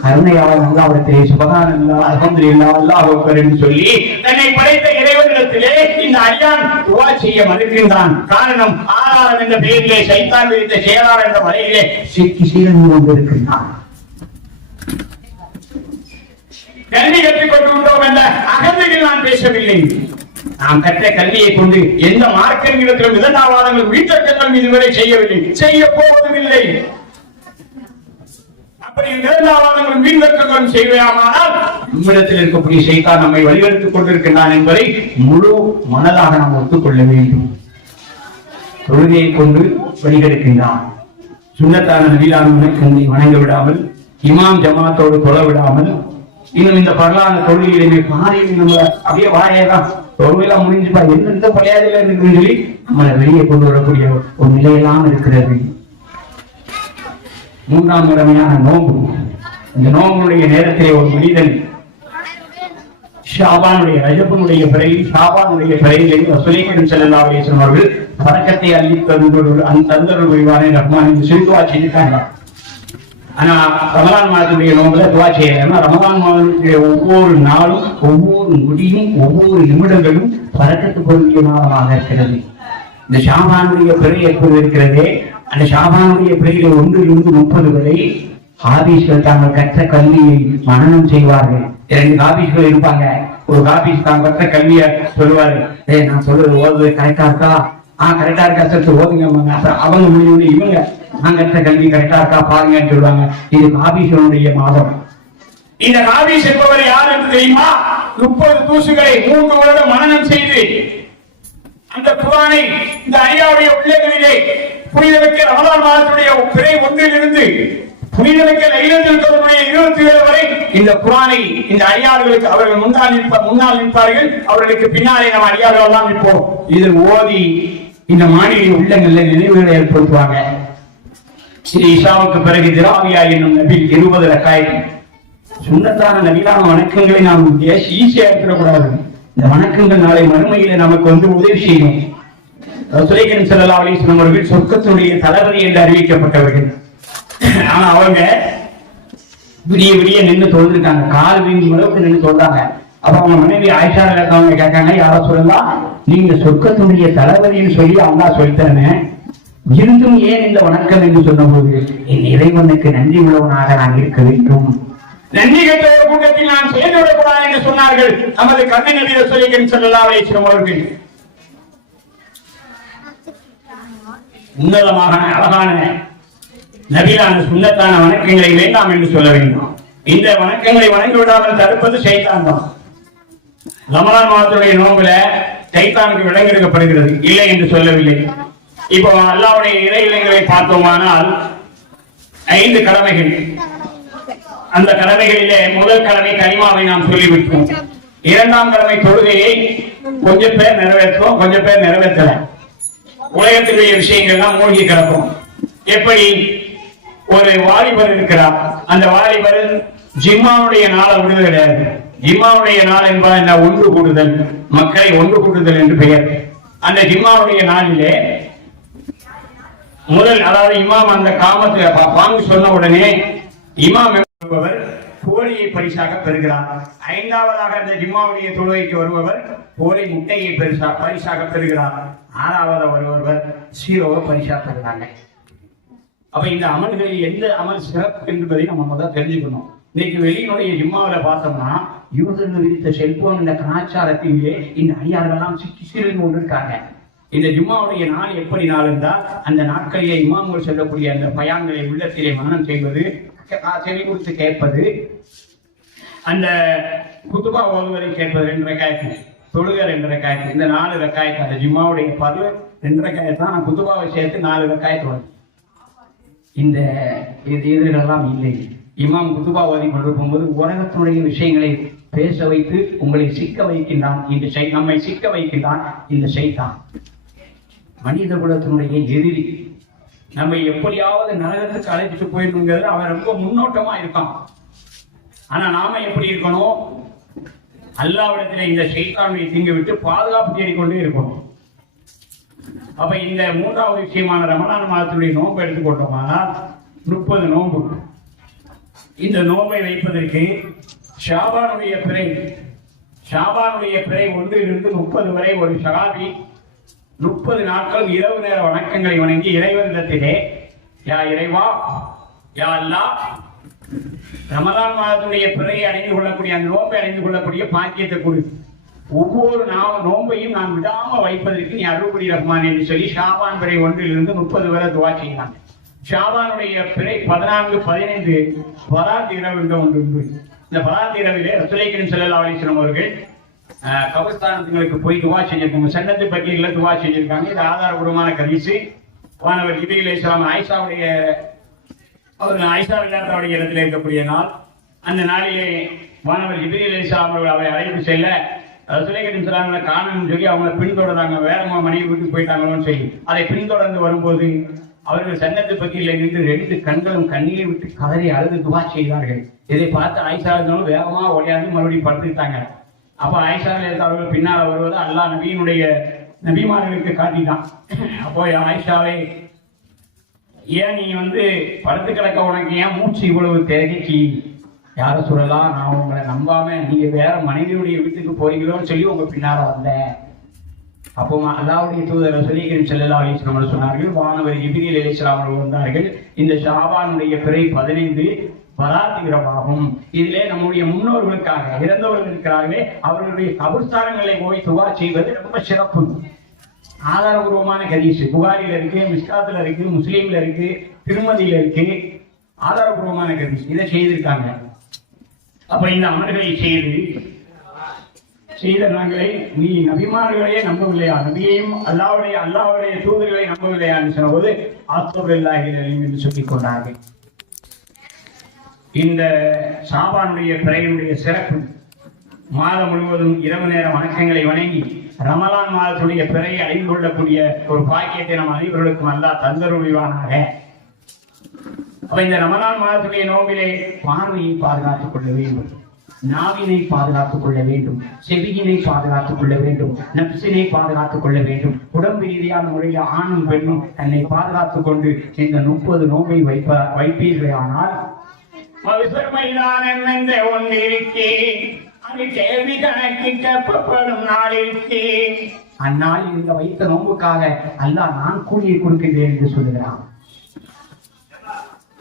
கருணையாளர் அல்லாஹ்விடத்திலே சுப்ஹானல்லாஹ் அல்ஹம்துலில்லாஹ் அல்லாஹு அக்பர் என்று சொல்லி தன்னை படைத்த இறைவனிடத்திலே இந்த அடியான் துஆ செய்ய மறுக்கின்றான். காரணம் ஆதாரம் என்ற பெயரிலே சைத்தான் விதித்த செயலாளர் என்ற வலையிலே சிக்கி சீரந்து கொண்டிருக்கின்றான். கல்வி கற்றுக் கொண்டிருந்தோம் என்ற அகந்தையில் நான் பேசவில்லை. நாம் கற்ற கல்வியை கொண்டு எந்த மார்க்கங்களிடத்திலும் விதண்டாவாதங்கள் வீட்டர்கள் இதுவரை செய்யவில்லை, செய்ய போவதுமில்லை. அப்படி விதண்டாவாதங்கள் வீண்வர்க்கம் செய்வானால் நம்மிடத்தில் இருக்கக்கூடிய சைத்தான் நம்மை வழிவெடுத்துக் கொண்டிருக்கின்றான் என்பதை முழு மனதாக நாம் ஒத்துக்கொள்ள வேண்டும். தொழுகையை கொண்டு வழிகெடுக்கின்றான். சுன்னத்தான நபிலான வணக்கங்களை வணங்க விடாமல், இமாம் ஜமாத்தோடு தொழ விடாமல், இன்னும் இந்த பரலான தொழுகையிலுமே பாதையில் நம்ம அப்படியே வாயதான் தொழுகையெல்லாம் முடிஞ்சுப்பா எந்த பழையாதையில இருக்குன்னு சொல்லி நம்மளை வெளியே கொண்டு வரக்கூடிய ஒரு நிலையெல்லாம் இருக்கிறது. 3ஆம் கடமையான நோன்பு. இந்த நோம்புடைய நேரத்திலே ஒரு மனிதன் ஷாபானுடைய ரஜபனுடைய பிறையில் ஷாபானுடைய பிறையில் சுலைமன் ஸல்லல்லாஹு அலைஹி வஸல்லம் அவர்கள் பரக்கத்தை அள்ளி தந்தருள் புரிவானே ரஹ்மான் என்று சிறுதுவா செய்திருக்காங்க. ஆனா ரமலான் மாதத்துடைய நோம்புல துவா செய்யல. ரமலான் மாதத்துடைய ஒவ்வொரு நாளும், ஒவ்வொரு நொடியும், ஒவ்வொரு நிமிடங்களும் பரக்கத்து பொருந்திய மாதமாக இருக்கிறது. இந்த ஷாபானுடைய பிறை எப்போது இருக்கிறதே, அந்த ஷாபானுடைய பிறையில 1 to 30 வரை ஹாபீஸ்கள் தாங்கள் கற்ற கல்வியை மனனம் செய்வார்கள். 2 ஹாபீஸ்கள் இருப்பாங்க. ஒரு ஹாபீஸ் தான் கற்ற கல்வியை சொல்லுவாரு, நான் சொல்றது ஓதுவது கரெக்டா இருக்கா? கரெக்டா இருக்கா சார் ஓதுங்க. அவங்க முடிவு இவங்க நான் கற்ற கல்வி கரெக்டா இருக்கா பாருங்கன்னு சொல்லுவாங்க. இது ஹாபீஸ்களுடைய மாதம். இந்த ஹாபீஸ் என்பவர் யார் என்று தெரியுமா? 30 தூசுகளை 3 வருடம் மனனம் செய்து அந்த குர்ஆனை இந்த ஐயாவுடைய உள்ளங்களிலே புனிதமிக்க ரமலான் மாதத்துடைய பிறை 1 புனிதமிக்க லைலத்துல் கத்ருடைய 27 வரை இந்த குர்ஆனை இந்த அடியார்களுக்கு அவர்கள் முன்னால் நிற்பார்கள். அவர்களுக்கு பின்னாலே நம்ம அடியார்கள் எல்லாம் நிற்போம். இதில் ஓதி இந்த மாநில உள்ளங்களில் நினைவுகளை ஏற்படுத்துவாங்க. ஸ்ரீ இஷாவுக்கு பிறகு திராவியா என்னும் நபில் 20 ரக்காயத் சுன்னத்தான நபிலான வணக்கங்களை நாம் ஈஸியா எடுத்துடக்கூடாது. இந்த வணக்கங்கள் நாளை மறுமையில நமக்கு உதவி செய்யும். சுலைமன் ஸல்லல்லாஹு அலைஹி வஸல்லம் அவர்கள் சொர்க்கத்துடைய தளபதி என்று அறிவிக்கப்பட்டவர்கள். ஆனா அவங்க விடிய நின்று தொழுதுருக்காங்க. கால் வீங்கும் அளவுக்கு நின்று சொல்றாங்க. அப்ப அவங்க மனைவி ஆயிஷா அவங்க கேட்காங்க, யாரோ சொல்லலாம் நீங்க சொர்க்கத்துடைய தளபதின்னு சொல்லி அல்லாஹ் சொல்லித்தரனே, இருந்தும் ஏன் இந்த வணக்கம் என்று சொன்ன போது என் இறைவனுக்கு நன்றி உள்ளவனாக நான் இருக்க வேண்டும். நன்றி கெட்ட ஒரு கூட்டத்தில் நான் சேர்ந்து விடக்கூடாது என்று சொன்னார்கள் நமது கண்ணை நபி சுலைமன் ஸல்லல்லாஹு அலைஹி வஸல்லம் அவர்கள். உன்னதமான அழகான நபிலான சுன்னத்தான வணக்கங்களை வேண்டாம் என்று சொல்ல வேண்டும். இந்த வணக்கங்களை வணங்கி விடாமல் தடுப்பது சைத்தான் தான். ரமலான் மாதத்துடைய நோம்புல சைத்தானுக்கு விலங்கெடுக்கப்படுகிறது, இல்லை என்று சொல்லவில்லை. இப்போ அல்லாஹ்வுடைய இறையிலங்களை பார்த்தோமானால் 5 கடமைகள். அந்த கடமைகளிலே முதல் கடமை கலிமாவை நாம் சொல்லிவிட்டோம். 2ஆம் கடமை தொழுகையை கொஞ்சம் பேர் நிறைவேற்றுவோம், கொஞ்சம் பேர் நிறைவேற்றல. உலகத்தினுடைய விஷயங்கள்லாம் மூழ்கி கிடக்கும். எப்படி ஒரு வாலிபர் இருக்கிறார், அந்த வாலிபர் ஜிம்மாவுடைய நாளை விடுதல் கிடையாது. ஜிம்மாவுடைய நாள் என்பது என்ன? ஒன்று கூடுதல், மக்களை ஒன்று கூடுதல் என்று பெயர். அந்த ஜிம்மாவுடைய நாளிலே முதல், அதாவது இமாம் அந்த காமத்து பாங்கு சொன்ன உடனே இமாம் என்பவர் கோழியை பரிசாக பெறுகிறார். 5ஆவதாக அந்த ஜிம்மாவுடைய தொழுகைக்கு வருபவர் கோழி முட்டையை பரிசாக பெறுகிறார். 6ஆவது வருபவர் 0 பரிசாக பெறுகிறாங்க. அப்ப இந்த அமல்களில் எந்த அமல் சிறப்பு என்பதை நம்ம முதல் தெரிஞ்சுக்கணும். இன்னைக்கு வெளியினுடைய ஜிம்மாவில பார்த்தோம்னா யூதர்கள் விதித்த செல்போன் இந்த கலாச்சாரத்திலே இந்த ஐயாரெல்லாம் சிக்கி சீரழிந்து கொண்டிருக்காங்க. இந்த ஜும்மாவுடைய நாள் எப்படி நாள் என்றால் அந்த நாட்களிலே இமாம்கள் சொல்லக்கூடிய அந்த பயான்களை உள்ளத்திலே மனனம் செய்வது, செவி கொடுத்து கேட்பது, அந்த குத்துபா ஓதுவதை கேட்பது 2 ரக்காயத்து, தொழுக 2 ரக்காயத்து, இந்த 4 ரக்காயத்து. அந்த ஜும்மாவுடைய பருவ 2 ரக்காயத்து தான். குத்துபாவை சேர்த்து 4 ரக்காயத்து வரும். இந்த எதிர்களெல்லாம் இல்லை. இமாம் குத்துபா ஓதி கொண்டிருக்கும்போது உலகத்தினுடைய விஷயங்களை பேச வைத்து உங்களை சிக்க வைக்கின்றான் இந்த நம்மை சிக்க வைக்கின்றான் இந்த ஷைத்தான். மனித குலத்தினுடைய எதிரி. நம்ம எப்படியாவது நரகத்துக்கு அழைச்சிட்டு போயிருங்கிறது அவன் ரொம்ப முன்னோட்டமா இருக்கான். ஆனா நாம எப்படி இருக்கணும்? அல்லாஹ்விடத்திலே இந்த ஷைத்தானை தீங்கு விட்டு பாதுகாப்பு தேடிக்கொண்டே இருக்கணும். அப்ப இந்த 3வது விஷயமான ரமலான் மாதத்துடைய நோன்பு எடுத்துக்கொண்டோமானால் 30 நோன்பு. இந்த நோன்பை வைப்பதற்கு ஷாபானுடைய பிறை 1 to 30 வரை ஒரு ஷஹாபி 30 நாட்கள் இரவு நேர வணக்கங்களை வணங்கி இறைவனிடத்திலே, யா இறைவா, யா அல்லாஹ், ரமலான் மாதத்துடைய பிறையை அடைந்து கொள்ளக்கூடிய அந்த நோன்பை அடைந்து கொள்ளக்கூடிய பாக்கியத்தை கொடு. ஒவ்வொரு நோன்பையும் நான் விடாம வைப்பதற்கு நீ அருள் புரி ரஹ்மான் என்று சொல்லி ஷாபான் பிறை 1 to 30 வரை துவா செய்யலாம். ஷாபானுடைய பிறை 14, 15 பராத் இரவு என்று ஒன்று உண்டு. இந்த பராத் இரவிலே ரசூலுல்லாஹி ஸல்லல்லாஹு அலைஹி வஸல்லம் அவர்கள் கபர்ஸ்தானத்துங்களுக்கு போய் துவா செஞ்சிருக்காங்க. சன்னத்து பக்கீர்ல துவா செஞ்சிருக்காங்க. இது ஆதாரபூர்வமான ஹதீஸ். வானவர் ஜிப்ரீல் அலைஹிஸ்ஸலாம் ஆயிஷாவுடைய இடத்துல இருக்கக்கூடிய நாள். அந்த நாளிலே வானவர் ஜிப்ரீல் அலைஹிஸ்ஸலாம் அவர்கள் அவரை அழைத்து செல்ல ரசூலுல்லாஹி ஸல்லல்லாஹு அலைஹி வஸல்லம் காணோம்னு சொல்லி அவங்க பின்தொடர்ந்தாங்க. வேகமா மனைவி வீட்டுக்கு போயிட்டாங்களோன்னு சொல்லி அதை பின்தொடர்ந்து வரும்போது அவர்கள் சன்னத்து பக்கீர்ல நின்று 2 கண்களும் கண்ணீரை விட்டு கதறி அழுது துவா செய்தார்கள். இதை பார்த்து ஆயிஷா இருந்தாலும் வேகமா ஓடியாந்து மறுபடியும் படுத்துட்டாங்க. அப்ப ஆயிஷா அவர்கள் பின்னால வருவது அல்லாஹ் நபிமார்களுக்கு காட்டிட்டான். அப்போ ஆயிஷாவை, ஏன் நீ படுத்து கிடக்க, உனக்கு ஏன் மூச்சு இவ்வளவு தேகைக்கு? யார சொல்லலாம், நான் உங்களை நம்பாம நீங்க வேற மனைவியுடைய வீட்டுக்கு போறீங்களோன்னு சொல்லி உங்க பின்னால வந்தேன். அப்போ அல்லாஹ்வுடைய தூதர் ரசூலுல்லாஹி ஸல்லல்லாஹு அலைஹி வஸல்லம் சொன்னார்கள், வானவர் ஜிப்ரீல் அலைஹிஸ்ஸலாம் அவர்கள் வந்தார்கள். இந்த ஷாபானுடைய பிறை 15 பராத் இரவாகும். இதிலே நம்முடைய முன்னோர்களுக்காக இறந்தவர்கள் இருக்கிறார்களே அவர்களுடைய கபர்ஸ்தானங்களை போய் துவா செய்வது ரொம்ப சிறப்பு. ஆதாரபூர்வமான ஹதீஸ் புகாரில இருக்கு, மிஸ்காத்துல இருக்கு, முஸ்லீம்ல இருக்கு, திருமதியில இருக்கு. ஆதாரபூர்வமான ஹதீஸ். இதை செய்திருக்காங்க. அப்ப இந்த அமல்களை செய்த நாங்களே, நீ நபிமார்களையே நம்பவில்லையா, நபியையும் அல்லாஹ்வுடைய தூதர்களை நம்பவில்லையா என்று சொன்னபோது ஆத்தோபில்லாஹி என்று சொல்லிக் கொண்டார்கள். இந்த ஷாபானுடைய பிறையினுடைய சிறப்பு, மாதம் முழுவதும் இரவு நேர வணக்கங்களை வணங்கி ரமலான் மாதத்துடைய பிறையை அடைந்து கொள்ளக்கூடிய ஒரு பாக்கியத்தை நம் அனைவர்களுக்கும் அல்லாஹ் தந்தருள்வானாக. அப்ப இந்த ரமலான் மாதத்துடைய நோம்பிலே பார்வையை பாதுகாத்துக் கொள்ள வேண்டும், நாவினை பாதுகாத்துக் கொள்ள வேண்டும், செவியினை பாதுகாத்துக் கொள்ள வேண்டும், நப்சினை பாதுகாத்துக் கொள்ள வேண்டும். உடம்பு ரீதியான முறையில் ஆணும் பெண்ணும் தன்னை பாதுகாத்துக் கொண்டு இந்த 30 நோம்பை வைப்பீர்களே ஆனால் கேள்வி கணக்கு கேட்கப்படும் நாள் இருக்கு. அந்நாளில் இந்த வைத்த நோம்புக்காக அல்லாஹ் நான் கூலியை கொடுக்கின்றேன் என்று சொல்லுகிறான்.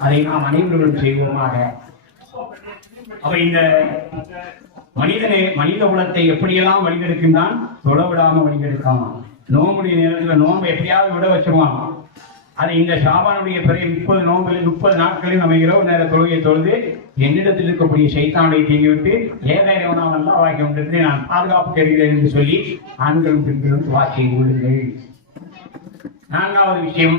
அதை நாம் அனைவர்களும் செய்வோமாக. அவ இந்த மனித குலத்தை எப்படியெல்லாம் வழிகெடுக்கின்றான், தொட விடாம வழிகெடுக்காம. நோம்புடைய நேரத்தில் நோம்பு எப்படியாவது விட வச்சுருவான். அது இந்த ஷாபானுடைய பிறகு 30 நாட்களில் நம்ம இரவு நேர தொழுகை தொழுது என்னிடத்தில் இருக்கக்கூடிய ஷைத்தானை தீங்கிவிட்டு ஏதையவனால் அல்லாஹ்வாக்கி ஒன்றிற்கு நான் பாதுகாப்பு தருகிறேன் என்று சொல்லி ஆண்களும் பெண்களும் துவா செய்து கொள்ளுங்கள். 4வது விஷயம்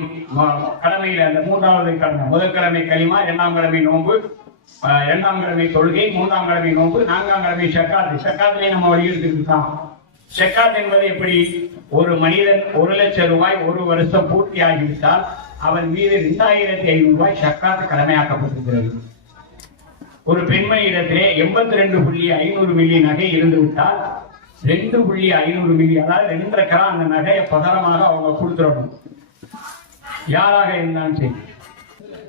கடமையில் அந்த 3வது கடமை. முதல் கடமை கலிமா, 2ஆம் கடமை நோன்பு, 2ஆம் கடமை தொழுகை, 3ஆம் கடமை நோன்பு, 4ஆம் கடமை ஷக்காத். ஷக்காத்திலே நம்ம வலியுறுத்திருக்கோம். ஷக்காத் என்பது எப்படி? ஒரு மனிதன் 1 லட்சம் ரூபாய் ஒரு வருஷம் பூர்த்தி ஆகிவிட்டால் அவன் மீது 2500 ரூபாய் ஷக்காத் கடமையாக்கப்பட்டிருக்கிறது. ஒரு பெண்மணியிடத்திலே 82.500 மில்லி நகை இருந்து விட்டால் 2.500 மில்லி, அதாவது 2.5 கிராம் அந்த நகையை பதரமாக அவங்க கொடுத்துடணும், யாராக இருந்தாலும் சரி.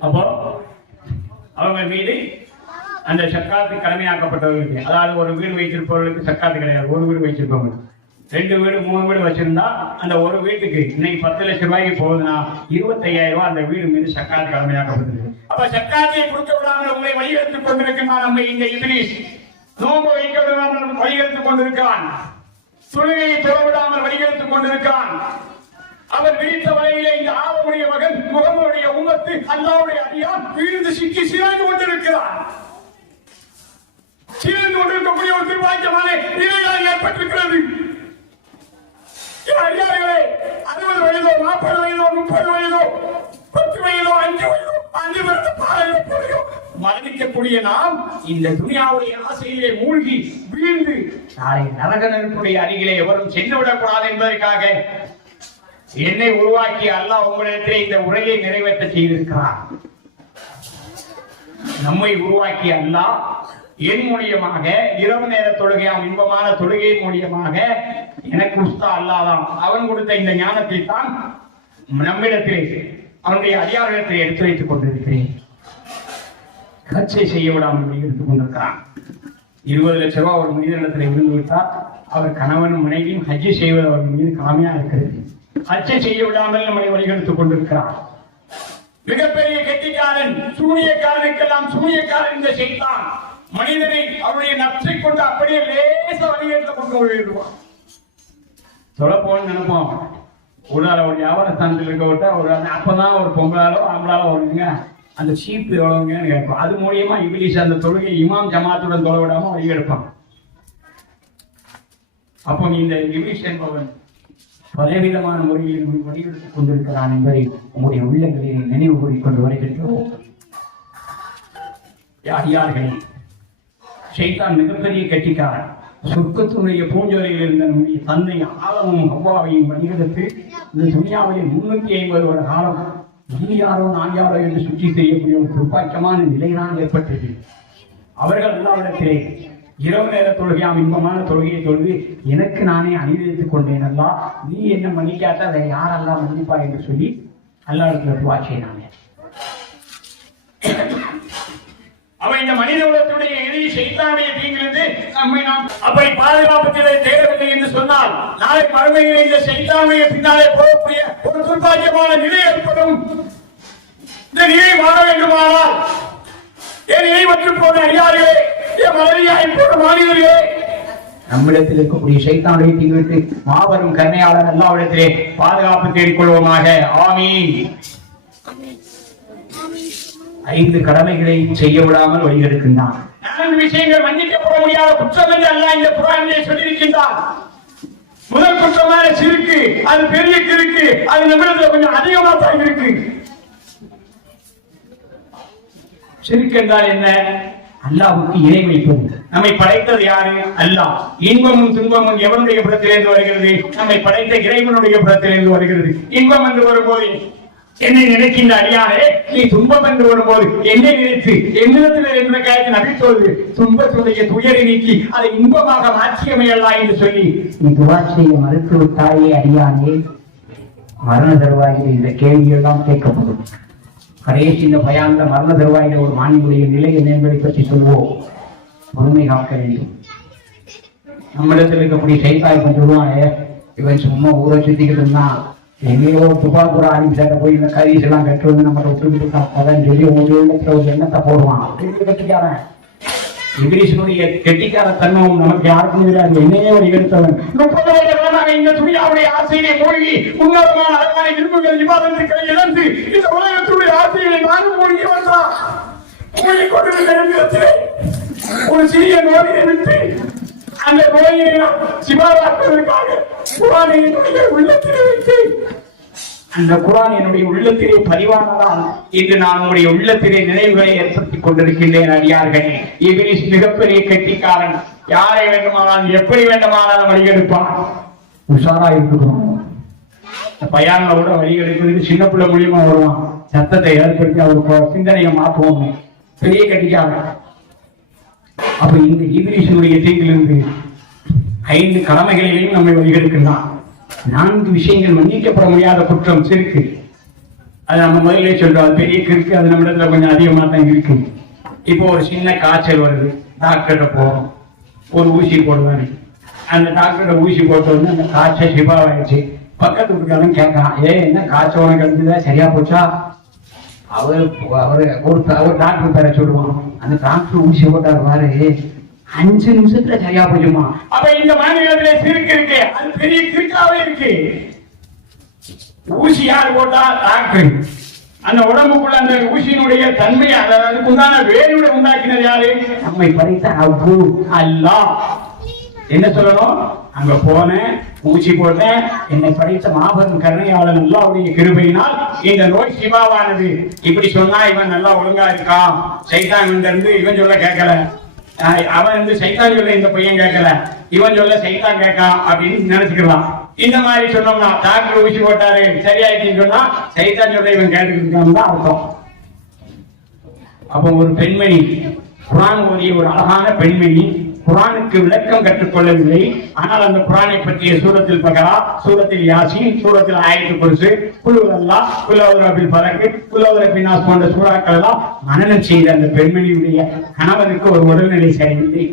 அப்போ அவங்க மீது அந்த சக்காத்து கடமையாக்கப்பட்டவர்களுக்கு, அதாவது ஒரு வீடு வைத்திருப்பவர்களுக்கு சக்காத்து கிடையாது. ஒரு வீடு வச்சிருப்பவங்க 2 வீடு 3 வீடு வச்சிருந்தா அந்த ஒரு வீட்டுக்கு இன்னைக்கு 10 லட்சம் ரூபாய்க்கு போகுதுன்னா 25,000 ரூபாய் அந்த வீடு மீது சக்காத்து கடமையாக்கப்பட்டிருக்கு. அப்ப சக்காத்தை கொடுக்க விடாமல் உங்களை வழியெடுத்துக் கொண்டிருக்கிறான் நம்ம இந்த இப்லீஸ். நோன்பு வைக்க விடாமல் வழியெடுத்துக் கொண்டிருக்கிறான், தொழுகையை தொழ விடாமல் வழியெடுத்துக் கொண்டிருக்கிறான், அவர் விரித்த வலையிலே இந்த ஆதமுடைய மகன் முகமதுடைய உம்மத்து அல்லாஹ்வுடைய அடியான் வீழ்ந்து சிக்கி சிறந்து கொண்டிருக்கிறார். சிறந்து கொண்டிருக்கக்கூடிய ஒரு திருவாக்கியமான நிலையாக ஏற்பட்டிருக்கிறது. அடியார்களே, 60 வயதோ 40 வயதோ 30 வயதோ 10 வயதோ 5 வயதோ 5 வருட பாலையோ மரணிக்கக்கூடிய நாம் இந்த துனியாவுடைய ஆசையிலே மூழ்கி வீழ்ந்து நாளை நரக நெருப்புடைய அருகிலே எவரும் சென்று விடக்கூடாது என்பதற்காக என்னை உருவாக்கி அல்லாஹ் உங்களிடத்திலே இந்த உரையை நிறைவேற்ற செய்திருக்கிறார். நம்மை உருவாக்கி அல்லாஹ் என் மூலியமாக இரவு நேர தொழுகையாம் இன்பமான தொழுகையின் மூலியமாக எனக்கு உஸ்தா அல்லாதான் அவன் கொடுத்த இந்த ஞானத்தை தான் நம்மிடத்திலே அவனுடைய அதிகாரத்தை எடுத்து வைத்துக் கொண்டிருக்கிறேன். கச்சை செய்ய விடாமல் எடுத்துக் கொண்டிருக்கிறான். 20 லட்சம் ரூபாய் ஒரு மனிதனிடத்தில் இருந்து விட்டால் அவர் கணவனும் மனைவியும் ஹஜ்ஜி செய்வது அவர் மீது காமையா இருக்கிறது. ஹஜ்ஜை செய்ய விடாமல் நம்மை வழிகெடுத்துக் கொண்டிருக்கிறார். மிகப்பெரிய கெட்டிக்காரன் சூனியக்காரனுக்கெல்லாம் சூனியக்காரன் இந்த செய்தான் மனிதனை அவருடைய நப்சை கொண்டு அப்படியே லேச வழிகேட்டில் கொண்டு விழுவான். சொல்லப்போன்னு நினைப்போம், ஒரு வியாபார ஸ்தானத்தில் இருக்க விட்டா ஒரு அப்பதான் ஒரு பொங்கலாலோ ஆம்பளாலோ வருங்க அந்த சீப்பு எவ்வளவுங்கன்னு கேட்போம். அது மூலியமா இபிலிஸ் அந்த தொழுகை இமாம் ஜமாத்துடன் தொலை விடாம வழிகெடுப்பான். அப்போ இந்த இபிலிஸ் என்பவன் பலவிதமான முறையில் வழிகெடுத்துக் கொண்டிருக்கிறான் என்பதை உங்களுடைய உள்ளங்களில் நினைவு கூறிக்கொண்டு வருகின்றோம். யார்களே, ஷைத்தான் மிகப்பெரிய கெட்டிக்காரன். சொர்க்கத்தினுடைய பூஞ்சோலையில் இருந்த நம்முடைய தந்தை ஆதமும் ஹவ்வாவையும் வழிகெடுத்து இந்த துனியாவில் 350 வருட காலம் நீ யாரோ நான் யாரோ என்று சுற்றி செய்யக்கூடிய ஒரு துர்ப்பாக்கியமான நிலைதான் ஏற்பட்டது. அவர்கள் அல்லாவிடத்திலே இரவு நேர தொழுகையாம் இன்பமான தொழுகையை தொழுது எனக்கு நானே அணிவித்துக் கொண்டேன். அல்லா நீ என்ன மன்னிக்காட்டா அதை யாரெல்லாம் மன்னிப்பா என்று சொல்லி அல்லாஹ்விடத்தில் துஆ செய்தாங்க. அவன் இந்த மனித உலகத்துடைய எதிரி ஷைத்தானுடைய தீங்கிலிருந்து நம்மை நாம் அப்படி பாதுகாப்பத்திலே தேடவில்லை என்று சொன்னால் நாளை மறுமையிலே இந்த ஷைத்தானுடைய பின்னாலே போகக்கூடிய ஒரு துர்பாக்கியமான நிலை ஏற்படும். இந்த நிலை மாற வேண்டுமானால் என் நிலை மற்றும் போன அடியார்களே, என் மனைவியாய் போன மாநிலர்களே, நம்மிடத்தில் இருக்கக்கூடிய ஷைத்தானுடைய தீங்கிலிருந்து மாபெரும் கருணையாளர் அல்லாஹ்விடத்திலே பாதுகாப்பு தேடிக்கொள்வோமாக. ஆமீன். 5 கடமைகளை செய்ய விடாமல் வழிகெடுக்கின்றான். 4 விஷயங்கள் மன்னிக்கப்பட முடியாத குற்றம் என்று அல்லாஹ் இந்த குர்ஆனிலே சொல்லியிருக்கின்றான். முதல் குற்றமான சிறுக்கு, அது பெரிய கிறுக்கு, அது நம்மிடத்தில் கொஞ்சம் அதிகமா தான் இருக்கு. சிறுக்கு என்றால் என்ன? அல்லாஹ்வுக்கு இணை வைப்பது. நம்மை படைத்தது யாரு? அல்லாஹ். இன்பமும் துன்பமும் எவனுடைய புறத்திலிருந்து வருகிறது? நம்மை படைத்த இறைவனுடைய புறத்திலிருந்து வருகிறது. இன்பம் என்று வரும்போது என்னை நினைக்கின்ற அடியானே, நீ துன்பம் என்று வரும்போது என்னை நினைத்து என்னிடத்தில் என்ற காயத்தின் அபித்தோடு துன்பத்துடைய துயரை நீக்கி அதை இன்பமாக மாற்றியமையலாம் என்று சொல்லி நீ துவா செய்ய மறுத்து விட்டாயே அடியானே, மரண தருவாயில் இந்த கேள்வியெல்லாம் கேட்கப்படும். கடைசி இந்த பயாந்த மரண தருவாயில ஒரு மாநில நிலை என்ன என்பதை பற்றி சொல்வோம். பொறுமை காக்க வேண்டும். நம்மிடத்தில் இருக்கக்கூடிய சைத்தாய் கொஞ்சம் சொல்லுவாங்க, இவன் சும்மா ஊரை சுத்திக்கிட்டு இருந்தான், எங்கேயோ துப்பாக்குற ஆரம்பிச்சாட்ட போய் இந்த கரீஸ் எல்லாம் கட்டு வந்து நம்ம விட்டுக்கிட்டு அதான் சொல்லி உங்களுக்கு ஒரு எண்ணத்தை போடுவான். கெட்டிக்காரன் இங்கிலீஷனுடைய கெட்டிக்கார தன்மம் நமக்கு யாருக்கும் தெரியாது. என்னையே ஒரு எடுத்தவன் 30 வயது இந்த துணியாவுடைய ஆசையிலே மூழ்கி உன்னதமான அழகான விரும்புகள் விவாதத்துக்களை இழந்து இந்த உலகத்துடைய ஆசையை நானும் மூழ்கி வந்தான். மூழ்கி கொண்டிருக்கிற நேரத்திலே ஒரு சிறிய நோயை விட்டு அந்த நோயை சிவாதாக்குவதற்காக குர்ஆனை உள்ளத்திலே வைத்து அந்த குர்ஆன் என்னுடைய உள்ளத்திலே பதிவானதால் இன்று நான் உங்களுடைய உள்ளத்திலே நினைவுகளை ஏற்படுத்திக் கொண்டிருக்கின்றேன். அடியார்களே, இபிலிஸ் மிகப்பெரிய கெட்டிக்காரன். யாரை வேண்டுமானாலும் எப்படி வேண்டுமானாலும் வழிகெடுப்பான். உஷாரா இருக்கணும். பயான்ல கூட வழிகெடுக்கிறதுக்கு சின்ன பிள்ளை மூலியமா வருவான். சத்தத்தை ஏற்படுத்தி அவருக்கு சிந்தனையை மாற்றுவோம். பெரிய கெட்டிக்காரன். அப்ப இந்த இபிலிஸுடைய தீங்கிலிருந்து 5 கடமைகளிலேயும் நம்மை வழிகெடுக்கின்றான். 4 விஷயங்கள் மன்னிக்கப்பட முடியாத குற்றம் சிறுக்கு. அது நம்ம முதலே சொல்றோம், பெரிய கிறுக்கு. அது நம்ம இடத்துல கொஞ்சம் அதிகமா தான் இருக்கு. இப்போ ஒரு சின்ன காய்ச்சல் வருது, டாக்டர்கிட்ட போறோம், ஒரு ஊசி போடுவாரு. அந்த டாக்டர்கிட்ட ஊசி போட்ட உடனே அந்த காய்ச்சல் சிபாவாயிடுச்சு. பக்கத்து வீட்டுக்காரன் கேட்கறான், என்ன காய்ச்சல் உனக்கு இருந்ததா, சரியா போச்சா? அவர் டாக்டர் பேர சொல்லுவான். அந்த டாக்டர் ஊசி போட்டாரு பாரு, 5 நிமிஷத்துல சரியா போயிடுமா? அப்ப இந்த மாநிலத்திலே சிறுக்கு இருக்கு, அது பெரிய கிறுக்காவே இருக்கு. ஊசி யார் போட்டா? டாக்டர். அந்த உடம்புக்குள்ள அந்த ஊசியினுடைய தன்மை அதுக்கு உண்டான வேலையோட உண்டாக்கினது யாரு? நம்மை படைத்த அபு அல்லாஹ். என்ன சொல்லணும்? அங்க போனேன், ஊசி போட்டேன், என்னை படைத்த மாபெரும் கருணையாளன் அல்லாஹ்வுடைய கிருபையினால் இந்த நோய் சிவாவானது. இப்படி சொன்னா இவன் நல்லா ஒழுங்கா இருக்கான், சைத்தான் இருந்து இவன் சொல்ல கேட்கல, அவன் வந்து சைத்தான் சொல்ல இந்த பையன் கேட்கல, இவன் சொல்ல சைத்தான் கேட்கான் அப்படின்னு நினைச்சுக்கலாம். இந்த மாதிரி சொன்னோம்னா டாக்டர் ஊசி போட்டாரு சரியாயிடுச்சுன்னு சொன்னா சைத்தான் சொல்ல இவன் கேட்டுக்கிட்டு தான் அர்த்தம். அப்போ ஒரு பெண்மணி, குர்ஆன் ஓதிய ஒரு அழகான பெண்மணி, குர்ஆனுக்கு விளக்கம் கற்றுக்கொள்ளவில்லை. ஆனால் அந்த குர்ஆனை பற்றிய சூரத்தில் பகரா, சூரத்தில் யாசீன், சூரத்தில் ஆயத்துல் குர்சி, குல் ஹுவல்லாஹ், குல் அஊது பில் ஃபலக், குல் அஊது பின் நாஸ் போன்ற சூறாக்கள் எல்லாம் மனனம் செய்த அந்த பெண்மணியுடைய கணவனுக்கு ஒரு உடல்நிலை சரியில்லை.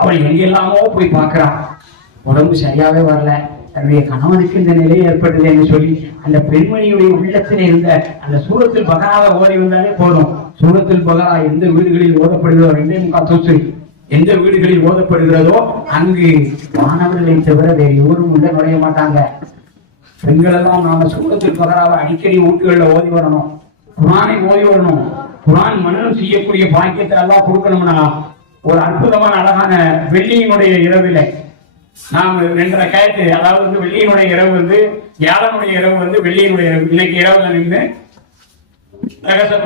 அவள் எங்கெல்லாமோ போய் பார்க்கிறான், உடம்பு சரியாவே வரல. தன்னுடைய கணவனுக்கு இந்த நிலை ஏற்பட்டது என்று சொல்லி அந்த பெண்மணியுடைய உள்ளத்தில் இருந்த அந்த சூரத்தில் பகராவை ஓடி வந்தாலே போதும். சூரத்தில் பகரா எந்த வீடுகளில் ஓதப்படுகிறதோ 2.25 எந்த வீடுகளில் ஓதப்படுகிறதோ அங்கு மாணவர்களை தவிர வேறு எவரும் உள்ள நுழைய மாட்டாங்க. பெண்கள் எல்லாம் நாம சூரத்தில் பகராவை அடிக்கடி வீட்டுகளில் ஓதி வரணும், குர்ஆனை ஓதி வரணும். குர்ஆன் மனனம் செய்யக்கூடிய பாக்கியத்தை எல்லாம் கொடுக்கணும்னா ஒரு அற்புதமான அழகான வெள்ளியினுடைய இரவில நாம் 2 ரக்காயத்து, அதாவது வந்து வெள்ளியினுடைய இரவு வந்து வியாழனுடைய இரவு வந்து வெள்ளியினுடைய இரவு, இன்னைக்கு இரவுல நின்று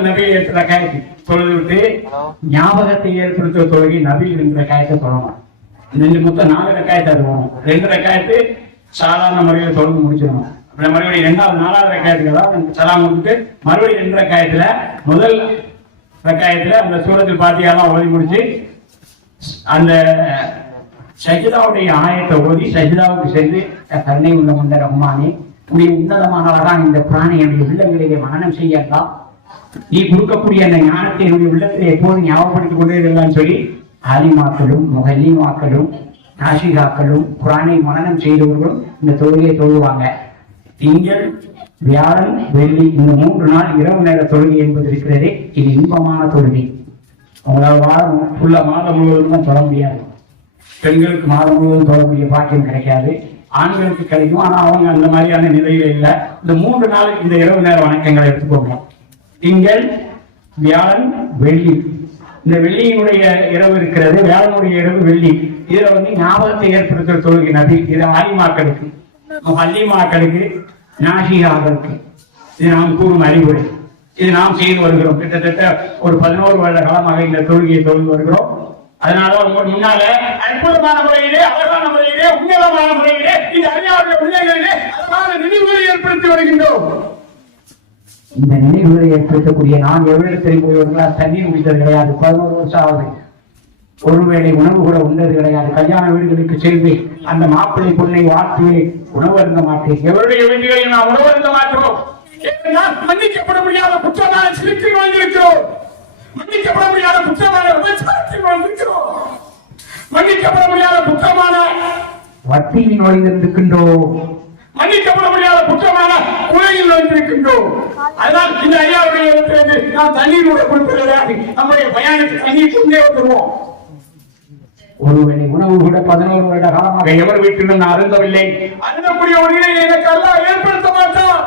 நபி 8 ரக்காயத்து தொழுது விட்டு ஞாபகத்தை ஏற்படுத்த தொழுகி நபி 2 ரக்காயத்தை தொழணும். இந்த மொத்தம் 4 ரக்காயத்து அது வரும். 2 ரக்காயத்து சாதாரண முறையில் தொழுது முடிச்சிடணும். அப்புறம் மறுபடியும் 4வது ரக்காயத்துக்கு தான் சலாம் கொடுத்துட்டு மறுபடியும் 2 ரக்காயத்துல முதல் ரக்காயத்துல அந்த சூரத்தில் பாத்தியாலாம் ஓதி முடிச்சு அந்த சஜிதாவுடைய ஆயத்தை ஓதி சஜிதாவுக்கு சென்று கருணை உள்ள முந்த ரஹ்மானே, உடைய உன்னதமான அழகான இந்த குர்ஆனை என்னுடைய உள்ளங்களிலே மனனம் செய்யலாம், நீ கொடுக்கக்கூடிய அந்த ஞானத்தை என்னுடைய உள்ளத்திலே எப்போதும் ஞாபகப்படுத்திக் கொண்டே இருக்கலாம்னு சொல்லி ஆலிமாக்களும் முஹல்லிமாக்களும் நாஷிகாக்களும் குர்ஆனை மனனம் செய்தவர்களும் இந்த தொழுகையை தொழுவாங்க. திங்கள், வியாழன், வெள்ளி இந்த 3 நாள் இரவு நேர தொழுகை என்பது இருக்கிறதே, இது இன்பமான தொழுகை. உங்களால் வாரம் ஃபுல்லா மாதம் முழுவதும் தான் தொழ முடியாது. பெண்களுக்கு மாதம் முழுவதும் தொழக்கூடிய பாக்கியம் கிடைக்காது, ஆண்களுக்கு கிடைக்கும். ஆனா அவங்க அந்த மாதிரியான நிலையில இல்லை. இந்த 3 நாளுக்கு இந்த இரவு நேர வணக்கங்களை எடுத்துக்கோங்க. திங்கள், வியாழன், வெள்ளி. இந்த வெள்ளியினுடைய இரவு இருக்கிறது, வியாழனுடைய இரவு, வெள்ளி. இதுல வந்து ஞாபகத்தை ஏற்படுத்துற தொழுகை நபி. இது ஆலிமாக்களுக்கு, முஹல்லிமாக்களுக்கு, நாஷிகாக்களுக்கு இது நாம் கூறும் அறிவுரை. இது நாம் செய்து வருகிறோம். கிட்டத்தட்ட ஒரு 11 வருட காலமாக இந்த தொழுகையை தொழுது வருகிறோம். அதனால உங்க முன்னால அற்புதமான முறையிலே, அழகான முறையிலே, உன்னதமான முறையிலே இந்த அறியாத பிள்ளைகளிலே அழகான நினைவுகளை ஏற்படுத்தி வருகின்றோம். இந்த நினைவுகளை ஏற்படுத்தக்கூடிய நான் எவ்வளவு போய் வருகிறார், தண்ணீர் குடித்தது கிடையாது, 11 வருஷம் ஆகுது. ஒருவேளை உணவு கூட உண்டது கிடையாது. கல்யாண வீடுகளுக்கு சென்று அந்த மாப்பிள்ளை பொண்ணை வாழ்த்து உணவு அருந்த மாட்டேன். எவருடைய வீடுகளில் நாம் உணவு அருந்த மாட்டோம். மன்னிக்கப்பட முடியாத குற்றமான சிறுத்தில் வாழ்ந்திருக்கிறோம், மன்னிக்கப்பட முடியாத குற்றமான விபச்சாரத்தில் வாழ்ந்திருக்கிறோம், மன்னிக்கப்பட முடியாத குற்றமான வட்டியில் நுழைந்திருக்கின்றோம், மன்னிக்கப்பட முடியாத குற்றமான உலகில் நுழைந்திருக்கின்றோம். அதனால் இந்த ஐயாவுடைய இடத்திலிருந்து நாம் தண்ணீர் கூட கொடுப்பது, நம்முடைய பயணத்துக்கு தண்ணீர் கொண்டே வந்துடுவோம். ஒருவேளை உணவு கூட 11 வருட காலமாக எவர் வீட்டிலும் நான் அருந்தவில்லை. அருந்தக்கூடிய ஒரு நிலையை எனக்கு அல்லாஹ் ஏற்படுத்த மாட்டான்.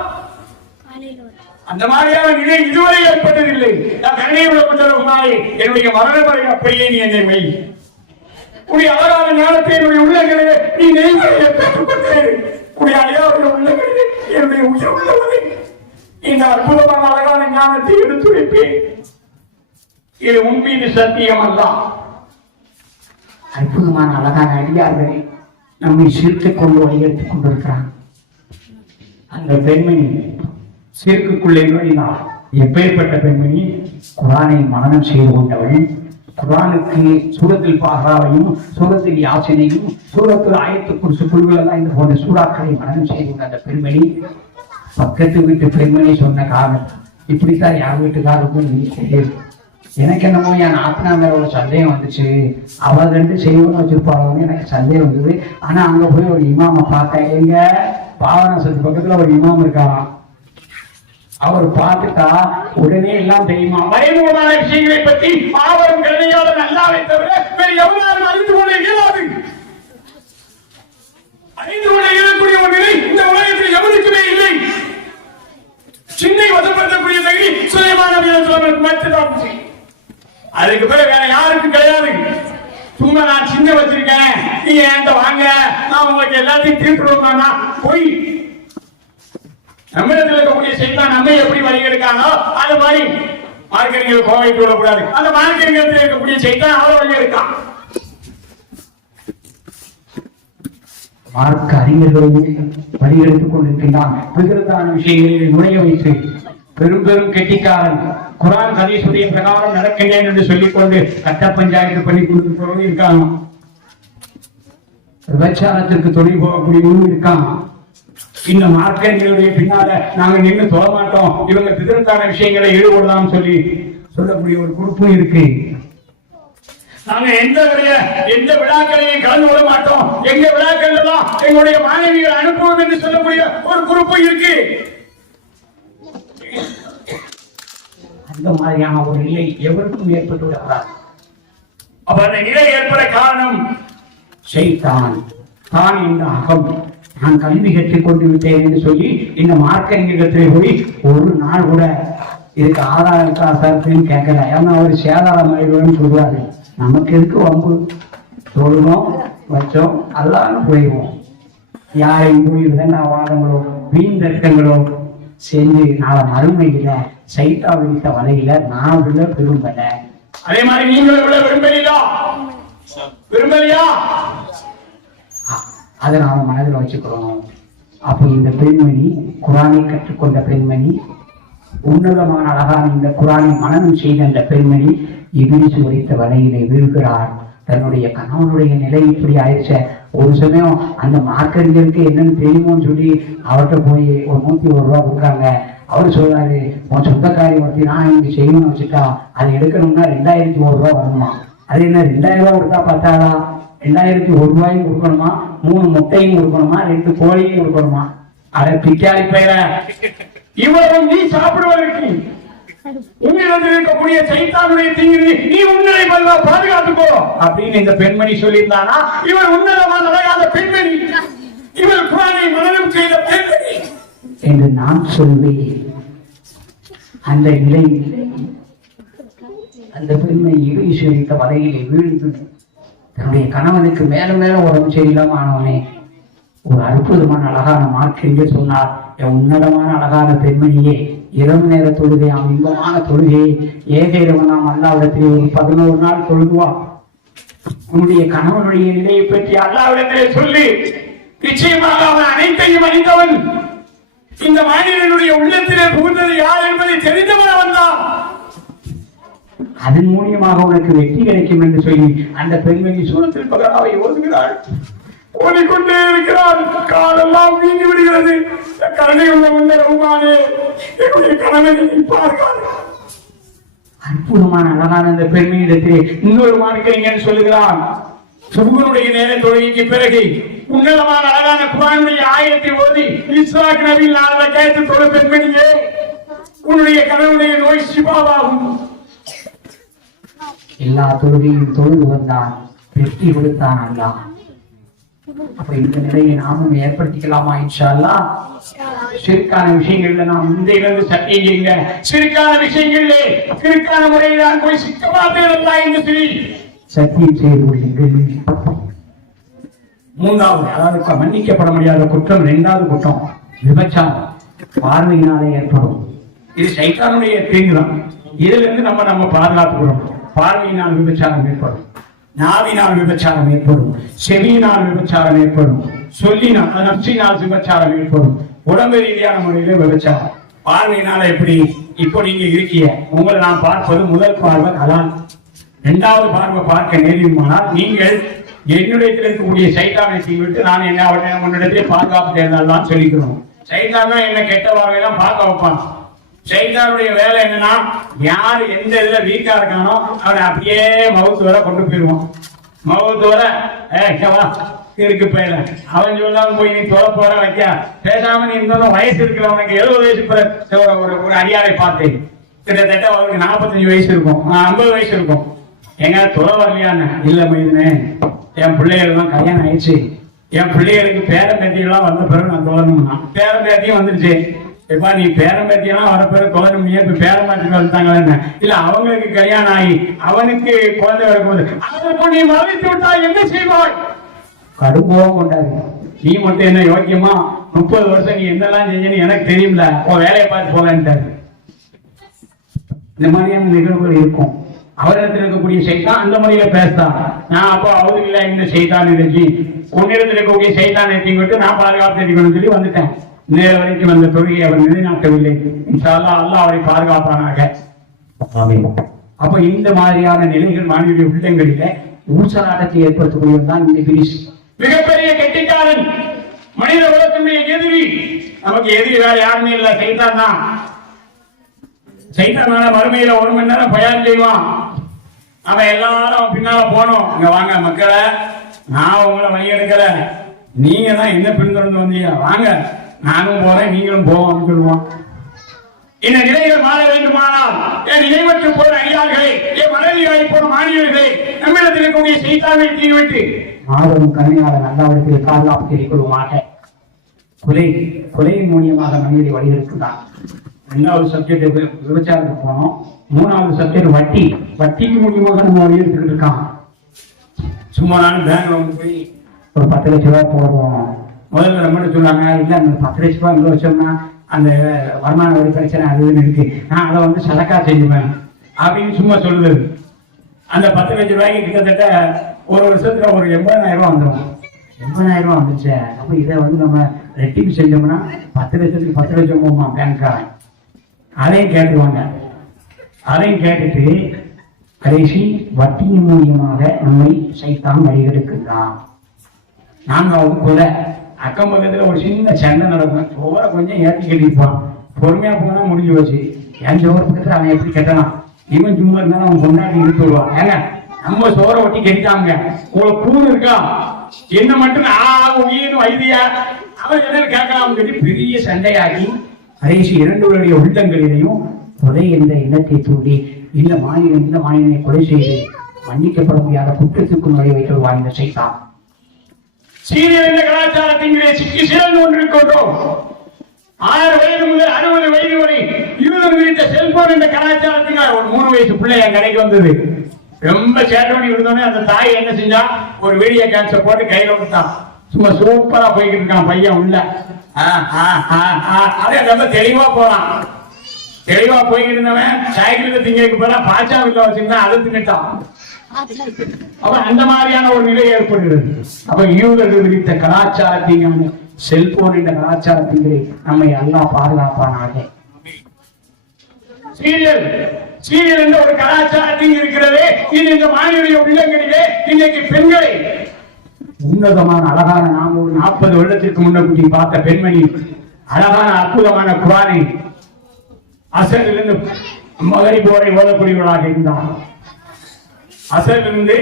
அந்த மாதிரியான நிலை இதுவரை ஏற்பட்டதில்லை. நான் கருணை உள்ளவனாய் என்னுடைய மரண வரை அப்படியே நீ என்னை மெய் உடைய அழகான ஞானத்தை என்னுடைய உள்ளங்களிலே நீ நெய்களை பெற்றுக்கொண்டு உடைய ஐயாவுடைய உள்ளங்களிலே என்னுடைய உயிர் உள்ளவரை இந்த அற்புதமான அழகான ஞானத்தை எடுத்துரைப்பேன். இது உண்மையின் சத்தியம் அல்ல. அற்புதமான அழகான அடியார்களை நம்மை சீர்த்துக் கொண்டு வழியெடுத்துக் கொண்டிருக்கிறான். அந்த பெண்மணி சீர்க்குள்ளே நுழைந்தாள். எப்பேற்பட்ட பெண்மணி? குர்ஆனை மனனம் செய்து கொண்டவள். குர்ஆனுக்கு சூரத்தில் பகராவையும், சூரத்தில் யாசீனையும், சூரத்தில் ஆயத்துல் குர்சி, குல்ஹுவல்லாஹ் இந்த போன்ற சூறாக்களை மனனம் செய்து கொண்ட அந்த பெண்மணி பக்கத்து வீட்டு பெண்மணி சொன்ன காரணம் இப்படித்தான் யார் வீட்டுக்காருக்கும் தெரியும். எனக்கு என்னமோ என் ஆத்மா மேல ஒரு சந்தேகம் வந்துச்சு. அவ 2 செய்வன்னு வச்சிருப்பாளோன்னு எனக்கு சந்தேகம் வந்தது. ஆனா அங்க போய் ஒரு இமாமை பார்த்தேன். எங்க பாவனாசத்து பக்கத்துல ஒரு இமாம் இருக்காராம். அவர் பார்த்துட்டா உடனே எல்லாம் தெரியுமா? மறைமுகமான விஷயங்களை பற்றி பாவம் கருணையாளர் அல்லாஹ்வை தவிர வேறு எவராலும் அறிந்து கொள்ள இயலாது. அறிந்து கொள்ள இயலக்கூடிய ஒரு நிலை இந்த உலகத்தில் எவருக்குமே இல்லை. சின்னை வசப்படுத்தக்கூடிய தகுதி சுலைமான் நபிகளுக்கு மட்டும்தான். அதுக்கு பிறகு வேற யாருக்கும் கிடையாது. சும்மா நான் சின்ன வச்சிருக்கேன், நீங்க என்கிட்ட வாங்க, நான் உங்களுக்கு எல்லாத்தையும் தீர்த்துருவோம்னா போய் நம்மிடத்தில் இருக்கக்கூடிய சைத்தான் நம்மை எப்படி வழிகெடுக்கானோ அது மாதிரி மார்க்கெட்டிங் கோவைக்கு விடக்கூடாது. அந்த மார்க்கெட்டிங் இருக்கக்கூடிய சைத்தான் அவ்வளவு வழி எடுக்கான். மார்க்க அறிஞர்களையும் வழியெடுத்துக் கொண்டிருக்கின்றான். விகிருத்தான விஷயங்களில் நுழைய வைத்து பெரும் பெரும் கெட்டிக்காரன் குரான் ஹதீஸுடைய பிரகாரம் நடக்கின்றேன் என்று சொல்லிக் கொண்டு கட்ட பஞ்சாயத்து பண்ணி கொடுத்து இருக்காங்க. விபச்சாரத்திற்கு தொழில் போகக்கூடியவங்களும் இருக்காங்க. இந்த மார்க்கங்களுடைய பின்னால நாங்க நின்று தொழ மாட்டோம், இவங்க விகிருத்தான விஷயங்களை ஈடுபடலாம் சொல்லி சொல்லக்கூடிய ஒரு குரூப்பும் இருக்கு. நாங்க எந்த விழாக்களையும் கலந்து கொள்ள மாட்டோம், எங்க விழாக்கள் எல்லாம் எங்களுடைய மாணவிகள் அனுப்புவோம் என்று சொல்லக்கூடிய ஒரு குரூப்பு இருக்கு. அந்த மாதிரியான ஒரு நிலை எவருக்கும் ஏற்பட்டு விடக்கூடாது. அப்ப அந்த நிலை ஏற்பட காரணம் ஷைத்தான் தான் என்ற அகம். நான் கல்வி கற்றுக் கொண்டு விட்டேன் என்று சொல்லி இந்த மார்க்கெட்டில் போய் ஒரு நாள் கூட இதுக்கு ஆதாரம் இருக்கா சார்ன்னு கேட்கல. ஏன்னா அவர் சேதாரம் ஆயிடுவோம்னு சொல்றாரு. நமக்கு இருக்கு வம்பு, சொல்லுவோம் வச்சோம் அல்லான்னு போயிடுவோம். யாரையும் போய் விதண்டாவாதங்களோ வீண் தர்க்கங்களோ செஞ்சு நாளை மறுமையில சைத்தா விரித்த வலையில நான் உள்ள விரும்பல. அதே மாதிரி நீங்களும் உள்ள விரும்பலையா? அதை நாம மனதில் வச்சுக்கிறோம். அப்போ இந்த பெண்மணி குரானை கற்றுக்கொண்ட பெண்மணி, உன்னதமான அழகான இந்த குரானை மனனம் செய்த அந்த பெண்மணி இபிலிஸ் உரைத்த வலையிலே வீழ்கிறார். தன்னுடைய கணவனுடைய நிலை இப்படி ஆயிடுச்ச. ஒரு சமயம் அந்த மார்க்கறிஞருக்கு என்னன்னு தெரியுமோன்னு சொல்லி அவர்கிட்ட போய் ஒரு 101 ரூபா கொடுக்காங்க. அவர் சொல்றாரு, உன் சொந்தக்காரி ஒருத்தி நான் இங்க செய்யணும்னு வச்சுட்டா அதை எடுக்கணும்னா 2001 ரூபா வரணுமா? அது என்ன 2000 ரூபா கொடுத்தா பார்த்தாரா? 2001 ரூபாயும் கொடுக்கணுமா, 3 முட்டையும் கொடுக்கணுமா, 2 கோழியும் கொடுக்கணுமா? அதை பிச்சாளி பயிர இவ்வளவு நீ சாப்பிடுவதற்கு உன்னிடத்தில் இருக்கக்கூடிய சைத்தானுடைய தீங்கு நீ உன்னை பாதுகாத்துக்கோ அப்படின்னு இந்த பெண்மணி சொல்லியிருந்தானா? இவர் உன்னதமான அழகான பெண்மணி, இவர் குரானை மனனம் செய்த பெண்மணி என்று நான் சொல்வேன். அந்த நிலையில் அந்த பெண்மணி இபிலிஸ் வைத்த வலையிலே வீழ்ந்து தன்னுடைய கணவனுக்கு மேல மேல உடம்பு சரியில்லாம ஆனவனே ஒரு அற்புதமான அழகான மார்க்கென்று சொன்னார். என் உன்னதமான அழகான பெண்மணியே, இரவு நேர தொழுகையாம் இன்பமான தொழுகையை ஏகைரவனாம் அல்லாவிடத்திலே ஒரு 11 நாள் தொழுதுவான். உன்னுடைய கணவனுடைய நிலையை பற்றி அல்லாவிடத்திலே சொல்லி, நிச்சயமாக அவன் அனைத்தையும் அறிந்தவன். இந்த மனிதனுடைய உள்ளத்திலே புகுந்தது யார் என்பதை தெரிந்தவன் வந்தான். அதன் மூலியமாக உனக்கு வெற்றி கிடைக்கும் என்று சொல்லி அந்த பெண்மணி சூரத்தில் பகராவை ஓதுகிறாள். ஓடிக்கொண்டே இருக்கிறார். காலெல்லாம் வீங்கி விடுகிறது. கருணை உள்ள முன்னே என்னுடைய கணவனை பார்க்கிறார். அற்புதமான அழகான அந்த பெண்மணியிடத்திலே இன்னொரு மார்க்கறிஞர் சொல்லுகிறான். சுபனுடைய நேர தொழுகைக்கு பிறகு உன்னதமான அழகான குர்ஆனுடைய ஆயத்தை ஓதி இஸ்ஹாக் நபியின் 4 ரக்காயத்து தொழு பெண்மணியே, உன்னுடைய கணவனுடைய நோய் சிபாவாகும். எல்லா தொழுகையும் தொழுது வந்தான், வெற்றி கொடுத்தான் அல்லாஹ். அப்ப இந்த நிலையை நாமும் ஏற்படுத்திக்கலாமா? இன்ஷா அல்லாஹ். சிறுக்கான விஷயங்கள்ல நாம் இந்த இருந்து சத்தியம் செய்யுங்க. சிறுக்கான விஷயங்கள்ல சிறுக்கான முறையில் நான் போய் சிக்கமாத்தேன் என்று சொல்லி சத்தியம் செய்து கொள்ளுங்கள். 3வது, அதாவது மன்னிக்கப்பட முடியாத குற்றம் 2வது குற்றம் விபச்சாரம். பார்வையினாலே ஏற்படும். இது சைத்தானுடைய தீங்குதான். இதுல இருந்து நம்ம பாதுகாத்துக்கிறோம். பார்வையினால் விபச்சாரம் ஏற்படும், நாவினால் விபச்சாரம் ஏற்படும், செவியினால் விபச்சாரம் ஏற்படும், சொல்லினால் நப்சினால் விபச்சாரம் ஏற்படும், உடம்பு ரீதியான முறையில விபச்சாரம். பார்வையினால எப்படி? இப்போ நீங்க இருக்கீங்க, உங்களை நான் பார்ப்பது முதல் பார்வை அதான். 2வது பார்வை பார்க்க நேரிடுமானால் நீங்கள் என்னுடைய இருக்கக்கூடிய சைத்தானை விட்டு நான் என்ன முன்னிடத்திலே பாதுகாப்பு தேர்ந்தால்தான் சொல்லிக்கணும். சைத்தான் என்ன கெட்ட பார்வையெல்லாம் பார்க்க வைப்பான். சைத்தானுடைய வேலை என்னன்னா, யாரு எந்த இதுல வீக்கா இருக்கானோ அவனை அப்படியே மவுத்து வர கொண்டு போயிருவான். மவுத்து வர இருக்கு பயில அவன் சொல்லாம போய் நீ தொலை போற வைக்க பேசாம நீ இருந்தாலும் வயசு இருக்கிறவனுக்கு 70 வயசு ஒரு அடியாரை பார்த்தேன். கிட்டத்தட்ட அவருக்கு 45 வயசு இருக்கும், 50 வயசு இருக்கும். எங்க தொலை வரலையான்னு இல்ல மயிலுன்னு என் பிள்ளைகள் தான் கல்யாணம் ஆயிடுச்சு, என் பிள்ளைகளுக்கு பேரன் பேத்தியெல்லாம் வந்த பிறகு நான் தோழணும்னா பேரன் பேத்தியும் வந்துருச்சு. இப்ப நீ பேரன் பேத்தியெல்லாம் வர பிறகு தோழணும் இப்ப பேரன் பேத்திக்கு வந்துட்டாங்க இல்ல அவங்களுக்கு கல்யாணம் ஆகி அவனுக்கு குழந்தை வரும்போது அதற்கு நீ மறைத்து விட்டா என்ன செய்வாய்? கடுப்போம் கொண்டாரு. நீ மட்டும் என்ன யோக்கியமா 30 வருஷம் நீ என்னெல்லாம் செஞ்சேன்னு எனக்கு தெரியும்ல, உன் வேலையை பார்த்து போலான்ட்டாரு. இந்த மாதிரியான நிகழ்வுகள் இருக்கும். அவரிடத்தில் இருக்கக்கூடிய சைத்தான் அந்த முறையில பேசுறான். நான் அப்போ அவருக்கு இல்ல இந்த சைத்தான் இருந்துச்சு, உன்னிடத்தில் இருக்கக்கூடிய சைத்தான் எத்திக்கிட்டு நான் பாதுகாப்பு தெரிவிக்கணும்னு சொல்லி வந்துட்டேன். நேர வரைக்கும் வந்த தொழுகை அவர் நிலைநாட்டவில்லை. இன்ஷா அல்லாஹ் அல்லாஹ் அவரை பாதுகாப்பானாக. அப்ப இந்த மாதிரியான நிலைகள் மாணவிய உள்ளங்களில ஊசலாட்டத்தை ஏற்படுத்தக்கூடியதுதான் இந்த பிரிஸ். மிகப்பெரிய கெட்டிக்காரன், மனித உலகத்தினுடைய எதிரி. நமக்கு எதிரி வேற யாருமே இல்ல, சைத்தான் தான். சைத்தானால மறுமையில 1 மணி நேரம் பயான் செய்வான். அவன் எல்லாரும் பின்னால போனோம், இங்க வாங்க மக்களை, நான் உங்களை வழி எடுக்கல, நீங்க தான் என்ன பின்தொடர்ந்து வந்தீங்க, வாங்க நானும் போறேன் நீங்களும் போவோம்னு சொல்லுவான். இந்த நிலைகள் மாற வேண்டுமானால் என் நினைவற்று போற அடியார்களே, என் மனைவியாய் போன மாணவியர்களே, நம்மிடத்தில் இருக்கக்கூடிய சைத்தானை தீவிட்டு மாதவன் கருணையாளர் அல்லாவிடத்திலே பாதுகாப்பு தெரிவிக் கொள்ளுமாட்ட கொலையின் மூலியமாக மனிதரை வழியெடுக்கிறான். 2வது சப்ஜெக்ட் விபச்சாரத்துக்கு போனோம். 3வது சப்ஜெக்ட் வட்டிக்கு மூலியமாக நம்ம வழியெடுத்துட்டு இருக்கான். சும்மா நானும் பேங்க்ல வந்து போய் ஒரு 10 லட்சம் ரூபாய் போடுவோம். முதல்ல நம்ம சொன்னாங்க, இல்ல அந்த 10 லட்சம் ரூபாய் இங்க வச்சோம்னா அந்த வருமான வரி பிரச்சனை அதுன்னு இருக்கு, நான் அதை வந்து சதக்கா செஞ்சுவேன் அப்படின்னு சும்மா சொல்லுது. அந்த 10 லட்சம் ரூபாய்க்கு கிட்டத்தட்ட ஒரு வருஷத்துல ஒரு 80,000 ரூபாய் வந்துடும். 80,000 ரூபாய் வந்துச்சு. அப்ப இதை வந்து நம்ம ரெட்டிப்பு செஞ்சோம்னா 10 லட்சத்துக்கு 10 லட்சம் போகுமா பேங்க்காரன். அதையும் கேட்டுருவாங்க. அதையும் கேட்டுட்டு கடைசி வட்டியின் மூலியமாக நம்மை சைத்தான் வழிகெடுக்கின்றான். 4வது கொலை. அக்கம் பக்கத்துல ஒரு சின்ன சண்டை நடக்கும், சோரை கொஞ்சம் ஏற்றி கட்டிருப்பான். பொறுமையா போனா முடிஞ்சு வச்சு என் சோறு பக்கத்துல அவன் எப்படி கட்டலாம், இவன் சும்மா இருந்தாலும் அவன் கொண்டாடி இழுத்து வருவான். ஏங்க நம்ம சோரை ஒட்டி கட்டிட்டாங்க, உங்களுக்கு கூறு இருக்கா, என்ன மட்டும் உயிர் வைத்தியா அவன் என்ன கேட்கலாம் சொல்லி பெரிய சண்டையாகி கடைசி 2 உள்ளங்களிலையும் கொலை என்ற எண்ணத்தை தூண்டி இந்த மாநிலனை கொலை செய்து மன்னிக்கப்பட முடியாத குற்றத்துக்கு நுழைய வைத்து வாழ்ந்த சைத்தான். சீரியல் என்ற கலாச்சாரத்தின் சிக்கி சிறந்து கொண்டிருக்கின்றோம். 6 வயது முதல் 60 வயது வரை இருவர் குறித்த செல்போன் என்ற கலாச்சாரத்தினால் ஒரு 3 வயசு பிள்ளை என் கடைக்கு வந்தது. ரொம்ப சேட்டை பண்ணி விடுதோன்னே அந்த தாய் என்ன செஞ்சா, ஒரு வீடியோ கேன்சர் போட்டு கையில கொடுத்தான். சும்மா சூப்பரா போய்கிட்டு இருக்கான் பையன் உள்ள. அதே ரொம்ப தெளிவா போறான். தெளிவா போய்கிட்டு இருந்தவன் சைக்கிள் திங்கைக்கு போனா பாச்சா வீட்டுல வச்சிருந்தா அதை தின்னுட்டான். அப்ப அந்த மாதிரியான ஒரு நிலை ஏற்படுகிறது. அப்ப யூதர்கள் விதித்த கலாச்சாரத்தின் செல்போன் என்ற கலாச்சாரத்திலே நம்மை அல்லாஹ் பாதுகாப்பானாக. சீரியல் என்ற ஒரு கலாச்சாரத்தில் இருக்கிறது. இது இந்த மாநில உள்ளங்களிலே இன்னைக்கு பெண்களை உன்னதமான அழகான நாம் ஒரு 40 வருடத்திற்கு முன்னே பார்த்த பெண்மணி அழகான அற்புதமான குர்ஆனை அசரிலிருந்து மகரிப் வரை ஓதக்கூடியவர்களாக இருந்தார். அசரிலிருந்து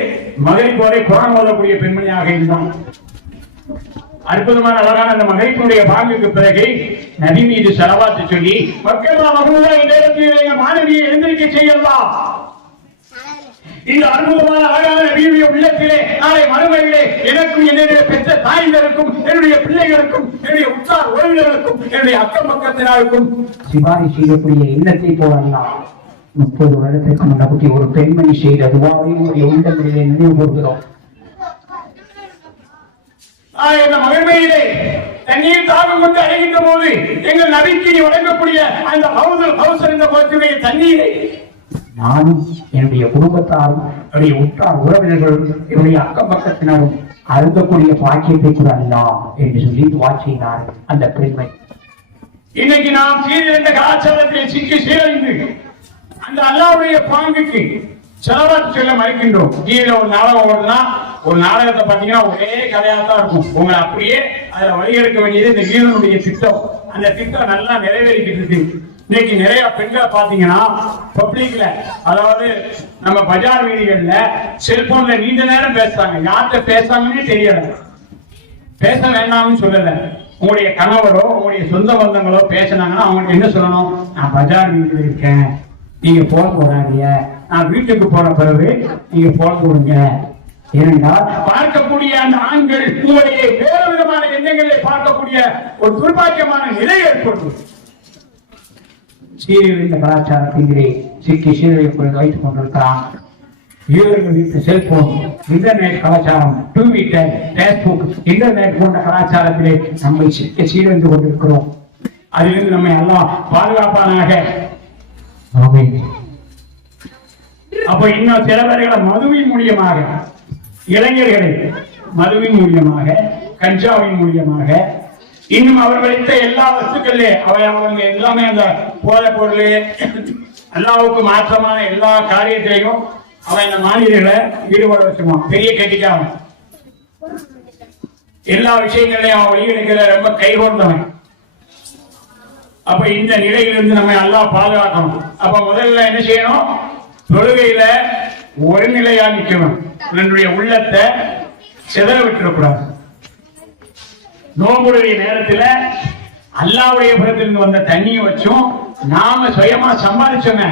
மகரிப் வரை குர்ஆன் ஓதக்கூடிய பெண்மணியாக இருந்தார். அற்புதமான அழகான அந்த மகரிப்புடைய பாங்குக்கு பிறகு நபி மீது ஸலவாத் சொல்லி மக்கள் இந்த இடத்தில் மாணவியை எந்திரிக்க செய்யலாம். இந்த அற்புதமான அழகான நபியுடைய உள்ளத்திலே நாளை மறுமையிலே எனக்கும் என்னுடைய பெற்ற தாயினருக்கும் என்னுடைய பிள்ளைகளுக்கும் என்னுடைய உற்றார் உறவினர்களுக்கும் என்னுடைய அக்கம் பக்கத்தினருக்கும் சிபாரி செய்யக்கூடிய எண்ணத்தை போடலாம். 30 வருடத்திற்கு முன்னே ஒரு பெண்மணி செய்த துவாவையும் ஒரு உள்ளங்களிலே நினைவு கூறுகிறோம். இந்த மகிழ்மையிலே தண்ணீர் தாகம் கொண்டு அடைகின்ற போது எங்கள் நபிக்கு வழங்கக்கூடிய அந்த ஹவுசர் என்ற குளத்தினுடைய தண்ணீரை நானும் என்னுடைய குடும்பத்தாரும் என்னுடைய உற்றார் உறவினர்களும் என்னுடைய அக்கம் பக்கத்தினரும் அருந்தக்கூடிய பாக்கியத்தை கூட அல்ல என்று சொல்லி வாச்சினார் அந்த பெண்மை. இன்னைக்கு நாம் சீரியல் என்ற கலாச்சாரத்தில் சிக்கி சீரழிந்து அந்த அல்லாஹ்வுடைய பாங்குக்கு ஸலவாத் சொல்ல மறுக்கின்றோம். டிவியில ஒரு நாடகம் ஓடுனா ஒரு நாடகத்தை பார்த்தீங்கன்னா ஒரே கதையாத்தான் இருக்கும். உங்களை அப்படியே அதுல வழியெடுக்க வேண்டியது இந்த கீழனுடைய திட்டம். அந்த திட்டம் நல்லா நிறைவேறிக்கிட்டு இருக்கு. இன்னைக்கு நிறைய பெண்களை பாத்தீங்கன்னா பப்ளிக்ல, அதாவது நம்ம பஜார் வீதிகள்ல செல்போன்ல நீண்ட நேரம் பேசுறாங்க. யார்கிட்ட பேசுறாங்கன்னு தெரியல, பேச வேண்டாம்னு சொல்லல. உங்களுடைய கணவரோ உங்களுடைய சொந்த பந்தங்களோ பேசினாங்கன்னா அவங்களுக்கு என்ன சொல்லணும், நான் பஜார் வீதியில இருக்கேன், நீங்க போன் போடாதீங்க, நான் வீட்டுக்கு போன பிறகு நீங்க போன் போடுங்க ஏனென்றால் பார்க்கக்கூடிய அந்த ஆண்கள் உங்களுடைய வேறு விதமான எண்ணங்களை பார்க்கக்கூடிய ஒரு துர்பாக்கியமான நிலை ஏற்படும். சீரியல் இந்த கலாச்சாரத்திலே சிக்கி சீரழிப்பை வைத்துக் கொண்டிருக்கிறான். இவர்கள் வீட்டு செல்போன், இன்டர்நெட் கலாச்சாரம், ட்விட்டர், பேஸ்புக், இன்டர்நெட் போன்ற கலாச்சாரத்திலே நம்மை சிக்க சீரழிந்து கொண்டிருக்கிறோம். அதிலிருந்து நம்மை எல்லாம் பாதுகாப்பானாக. அப்ப இன்னும் சில பேர்களை மதுவின் மூலியமாக, இளைஞர்களை மதுவின் மூலியமாக, கஞ்சாவின் மூலியமாக, இன்னும் அவர் வைத்த எல்லா வஸ்துக்களே அவங்க எல்லாமே அந்த போதை பொருள் அல்லாவுக்கு மாற்றமான எல்லா காரியத்திலையும் அவன் இந்த மாநிலங்களை ஈடுபட வச்சுருவான். பெரிய கட்டிக்காம எல்லா விஷயங்களையும் அவன் வெளியிடுகிற ரொம்ப கைகொண்டவன். அப்ப இந்த நிலையிலிருந்து நம்ம எல்லாம் பாதுகாக்கணும். அப்ப முதல்ல என்ன செய்யணும்? தொழுகையில ஒரு நிலையா நிக்கணும். என்னுடைய உள்ளத்தை சிதற விட்டுறக்கூடாது. நோம்புடைய நேரத்துல அல்லாவுடைய புறத்திலிருந்து வந்த தண்ணியை வச்சும் நாம சுயமா சம்பாதிச்சோங்க.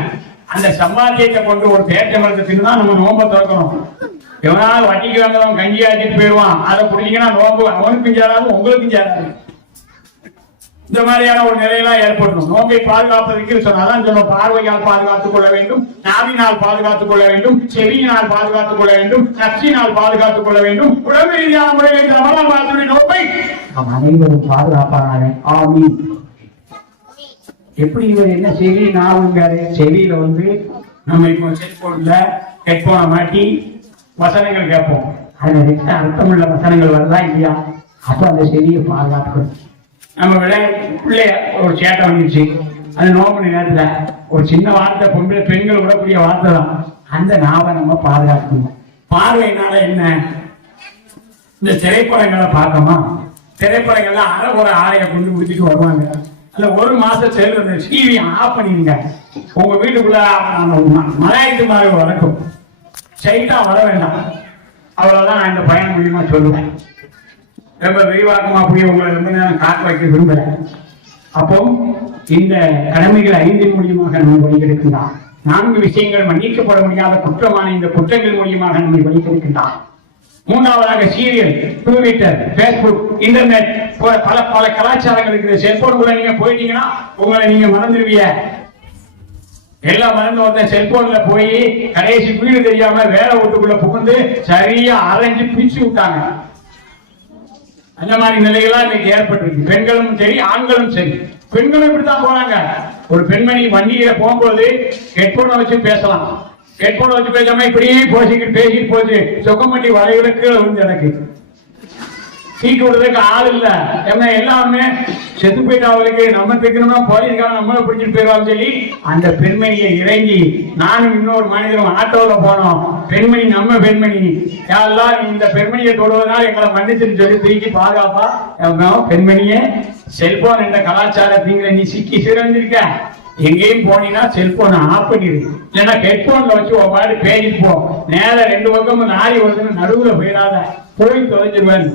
அந்த சம்பாத்தியத்தை கொண்டு ஒரு தேர்ச்ச மரத்துக்கு தான் நம்ம நோம்ப திறக்கணும். எவனாவது வட்டிக்கு வந்தவன் கஞ்சி ஆட்டிட்டு போயிடுவான். அதை குடிச்சீங்கன்னா நோம்பு அவனுக்கும் சேராது, உங்களுக்கும் சேராது. இந்த மாதிரியான ஒரு நிலையெல்லாம் ஏற்படணும். நோம்பை பாதுகாப்பதற்கு சொன்னாதான் சொன்னோம். பார்வையால் பாதுகாத்துக் கொள்ள வேண்டும், நாவினால் பாதுகாத்துக் கொள்ள வேண்டும், செவியினால் பாதுகாத்துக் கொள்ள வேண்டும், நச்சினால் பாதுகாத்துக் கொள்ள வேண்டும். உடம்பு ரீதியான முறையில் ரமலான் மாதத்துடைய நோம்பை அனைவரும் பாதுகாப்பாங்க. ஆமீன். எப்படி இவர் என்ன செவி நாவுங்காரு? செவியில நம்ம இப்போ செல்போன்ல ஹெட்போனை மாட்டி வசனங்கள் கேட்போம். அதுல அர்த்தமுள்ள வசனங்கள் வருதா இல்லையா? அப்ப அந்த செவியை பாதுகாத்துக்கணும். நம்ம பிள்ளைய ஒரு சேட்டை வந்துருச்சு, அந்த நோம்பு நேரத்துல ஒரு சின்ன வார்த்தை, பெண்கள் விடக்கூடிய வார்த்தை தான். அந்த நாவை நம்ம பாதுகாக்கணும். பார்வையினால என்ன? இந்த திரைப்படங்களை பார்க்கமா? திரைப்படங்கள்ல அரை ஆடையை கொண்டு முடிச்சுட்டு வருவாங்க. அந்த ஒரு மாசம் சேர்ந்து டிவி ஆஃப் பண்ணிடுங்க. உங்க வீட்டுக்குள்ள மலையாளத்து மாதிரி வளர்க்கும் சைட்டா வர வேண்டாம். அவ்வளவுதான் நான் இந்த பயணம் மூலியமா சொல்லுவேன். ரொம்ப விரிவாக்கமா போய் உங்களை ரொம்ப நேரம் காக்க வைக்க விரும்புறேன். அப்போ இந்த கடமைகள் 5 மூலியமாக நம்ம வழிகெடுக்கின்றான். 4 விஷயங்கள் மன்னிக்கப்பட முடியாத குற்றமான இந்த குற்றங்கள் மூலியமாக நம்மை வழிகெடுக்கின்றான். 3வதாக சீரியல், ட்விட்டர், பேஸ்புக், இன்டர்நெட் பல பல கலாச்சாரங்கள் இருக்குது. செல்போனுக்குள்ள நீங்க போயிட்டீங்கன்னா உங்களை நீங்க மறந்துடுவீங்க. எல்லாம் மறந்து வந்த செல்போன்ல போய் கடைசி வீடு தெரியாம வேற வீட்டுக்குள்ள புகுந்து சரியா அரைஞ்சு பிச்சு விட்டாங்க. அந்த மாதிரி நிலைகள்லாம் இன்னைக்கு ஏற்பட்டிருக்கு. பெண்களும் சரி, ஆண்களும் சரி. பெண்களும் இப்படித்தான் போறாங்க. ஒரு பெண்மணி வண்டியில போகும்போது ஹெட்போனை வச்சு பேசலாம். ஹெட்போனை வச்சு பேசாம இப்படியே பேசிட்டு போச்சு. சொக்கம்பட்டி வளைவுக்கு விழுந்து எனக்கு தீக்கு விடுறதுக்கு ஆள் இல்ல. ஏன்னா எல்லாமே செத்து போயிட்டு அவளுக்கு நம்ம தைக்கணும்னா போலீஸ்காரன் நம்மளை பிடிச்சிட்டு போயிடுவான்னு சொல்லி அந்த பெண்மணியை இறங்கி நானும் இன்னொரு மனிதனும் ஆட்டோல போனோம். பெண்மணி நம்ம பெண்மணி யாரெல்லாம் இந்த பெண்மணியை தொடுவதனால் எங்களை மன்னிச்சுன்னு சொல்லி தூக்கி பாதுகாப்பா பெண்மணியே செல்போன் என்ற கலாச்சாரத்திங்கிற நீ சிக்கி சிறந்திருக்க. எங்கேயும் போனீங்கன்னா செல்போனை ஆஃப் பண்ணிடு. இல்லைன்னா ஹெட்போன்ல வச்சு ஒரு மாதிரி பேசிட்டு போ. நேரம் 2 பக்கமும் நாரி வருதுன்னு நடுவுல போயிடாத, போய் தொலைஞ்சிருவேன்.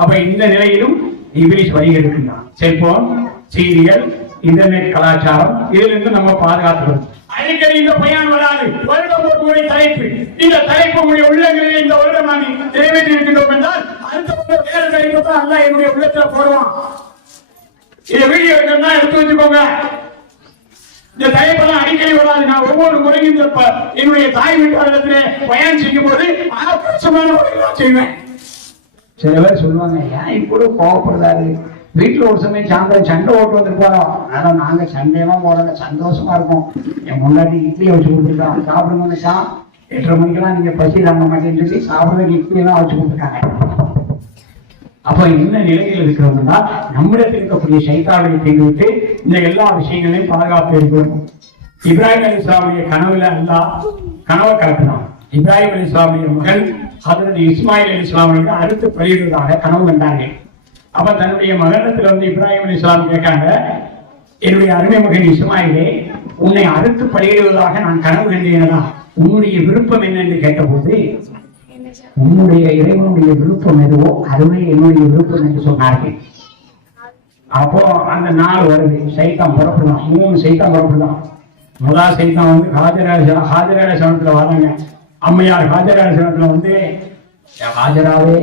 அப்ப இந்த நிலையிலும் இங்கிலீஷ் வழி எடுக்கின்றான். செல்போன், சீரியல், இன்டர்நெட் கலாச்சாரம் இதிலிருந்து நம்ம பாதுகாத்துக்கணும். அடிக்கடி இந்த பையன் வராது. வருடப்போக்குடைய தலைப்பு, இந்த தலைப்பு உங்களுடைய உள்ளங்களில் இந்த வருடம் நான் நிறைவேற்றி இருக்கின்றோம் என்றால் அடுத்த வேற தலைப்பு தான் அல்ல என்னுடைய உள்ளத்துல போடுவான். இதை வீடியோ எடுக்கணும்னா எடுத்து வச்சுக்கோங்க. இந்த தலைப்பெல்லாம் அடிக்கடி வராது. நான் ஒவ்வொரு முறையும் என்னுடைய தாய் வீட்டாளத்திலே பயணம் செய்யும் போது ஆபாசமான முறையெல்லாம் செய்வேன். சில பேர் சொல்லுவாங்க, ஏன் இப்படி கோவப்படுறாரு? வீட்டுல ஒரு சமயம் சாயந்தரம் சண்டை ஓட்டு வந்துருப்போம். ஆனா நாங்க சண்டையெல்லாம் போடல, சந்தோஷமா இருக்கும். என் முன்னாடி இட்லியை வச்சு கொடுத்துருக்கான், சாப்பிடுங்கன்னு 8:30 மணிக்கெல்லாம் நீங்க பசி தாங்க மாட்டேன்னு சொல்லி சாப்பிடுறதுக்கு இட்லி எல்லாம் வச்சு கொடுத்துருக்காங்க. அப்ப இந்த நிலையில் இருக்கிறவங்கன்னா நம்மிடத்தில் இருக்கக்கூடிய சைத்தானை செய்துவிட்டு இந்த எல்லா விஷயங்களையும் பாதுகாப்பு இருக்கணும். இப்ராஹிம் அலைஹிஸ்ஸலாமுடைய கனவுல அல்லாஹ் கனவை கலக்கினான். இப்ராஹிம் அலைஹிஸ்ஸலாமுடைய மகன் ஹஜ்ரத் இஸ்மாயில் அலைஹிஸ்ஸலாமுக்கு அடுத்து பலியிடுவதாக கனவு கண்டாங்க. அப்ப தன்னுடைய மகனத்துல இப்ராஹிம் அலைஹிஸ்ஸலாம் கேட்காங்க, என்னுடைய அருமை மகன் இஸ்மாயிலே, உன்னை அறுத்து பலியிடுவதாக நான் கனவு கண்டேனா? உன்னுடைய விருப்பம் என்ன என்று கேட்டபோது, உன்னுடைய இறைவனுடைய விருப்பம் எதுவோ அதுவே என்னுடைய விருப்பம் என்று சொன்னார்கள். அப்போ அந்த நாள் வருது, சைத்தான் புறப்படலாம். 3 சைத்தான் புறப்படலாம். முதல் சைத்தான் ஹாஜர் அலைஹிஸ்ஸலாத்துல வராங்க. அம்மையார் ஹாஜராசனத்துல வந்து ஹாஜராவே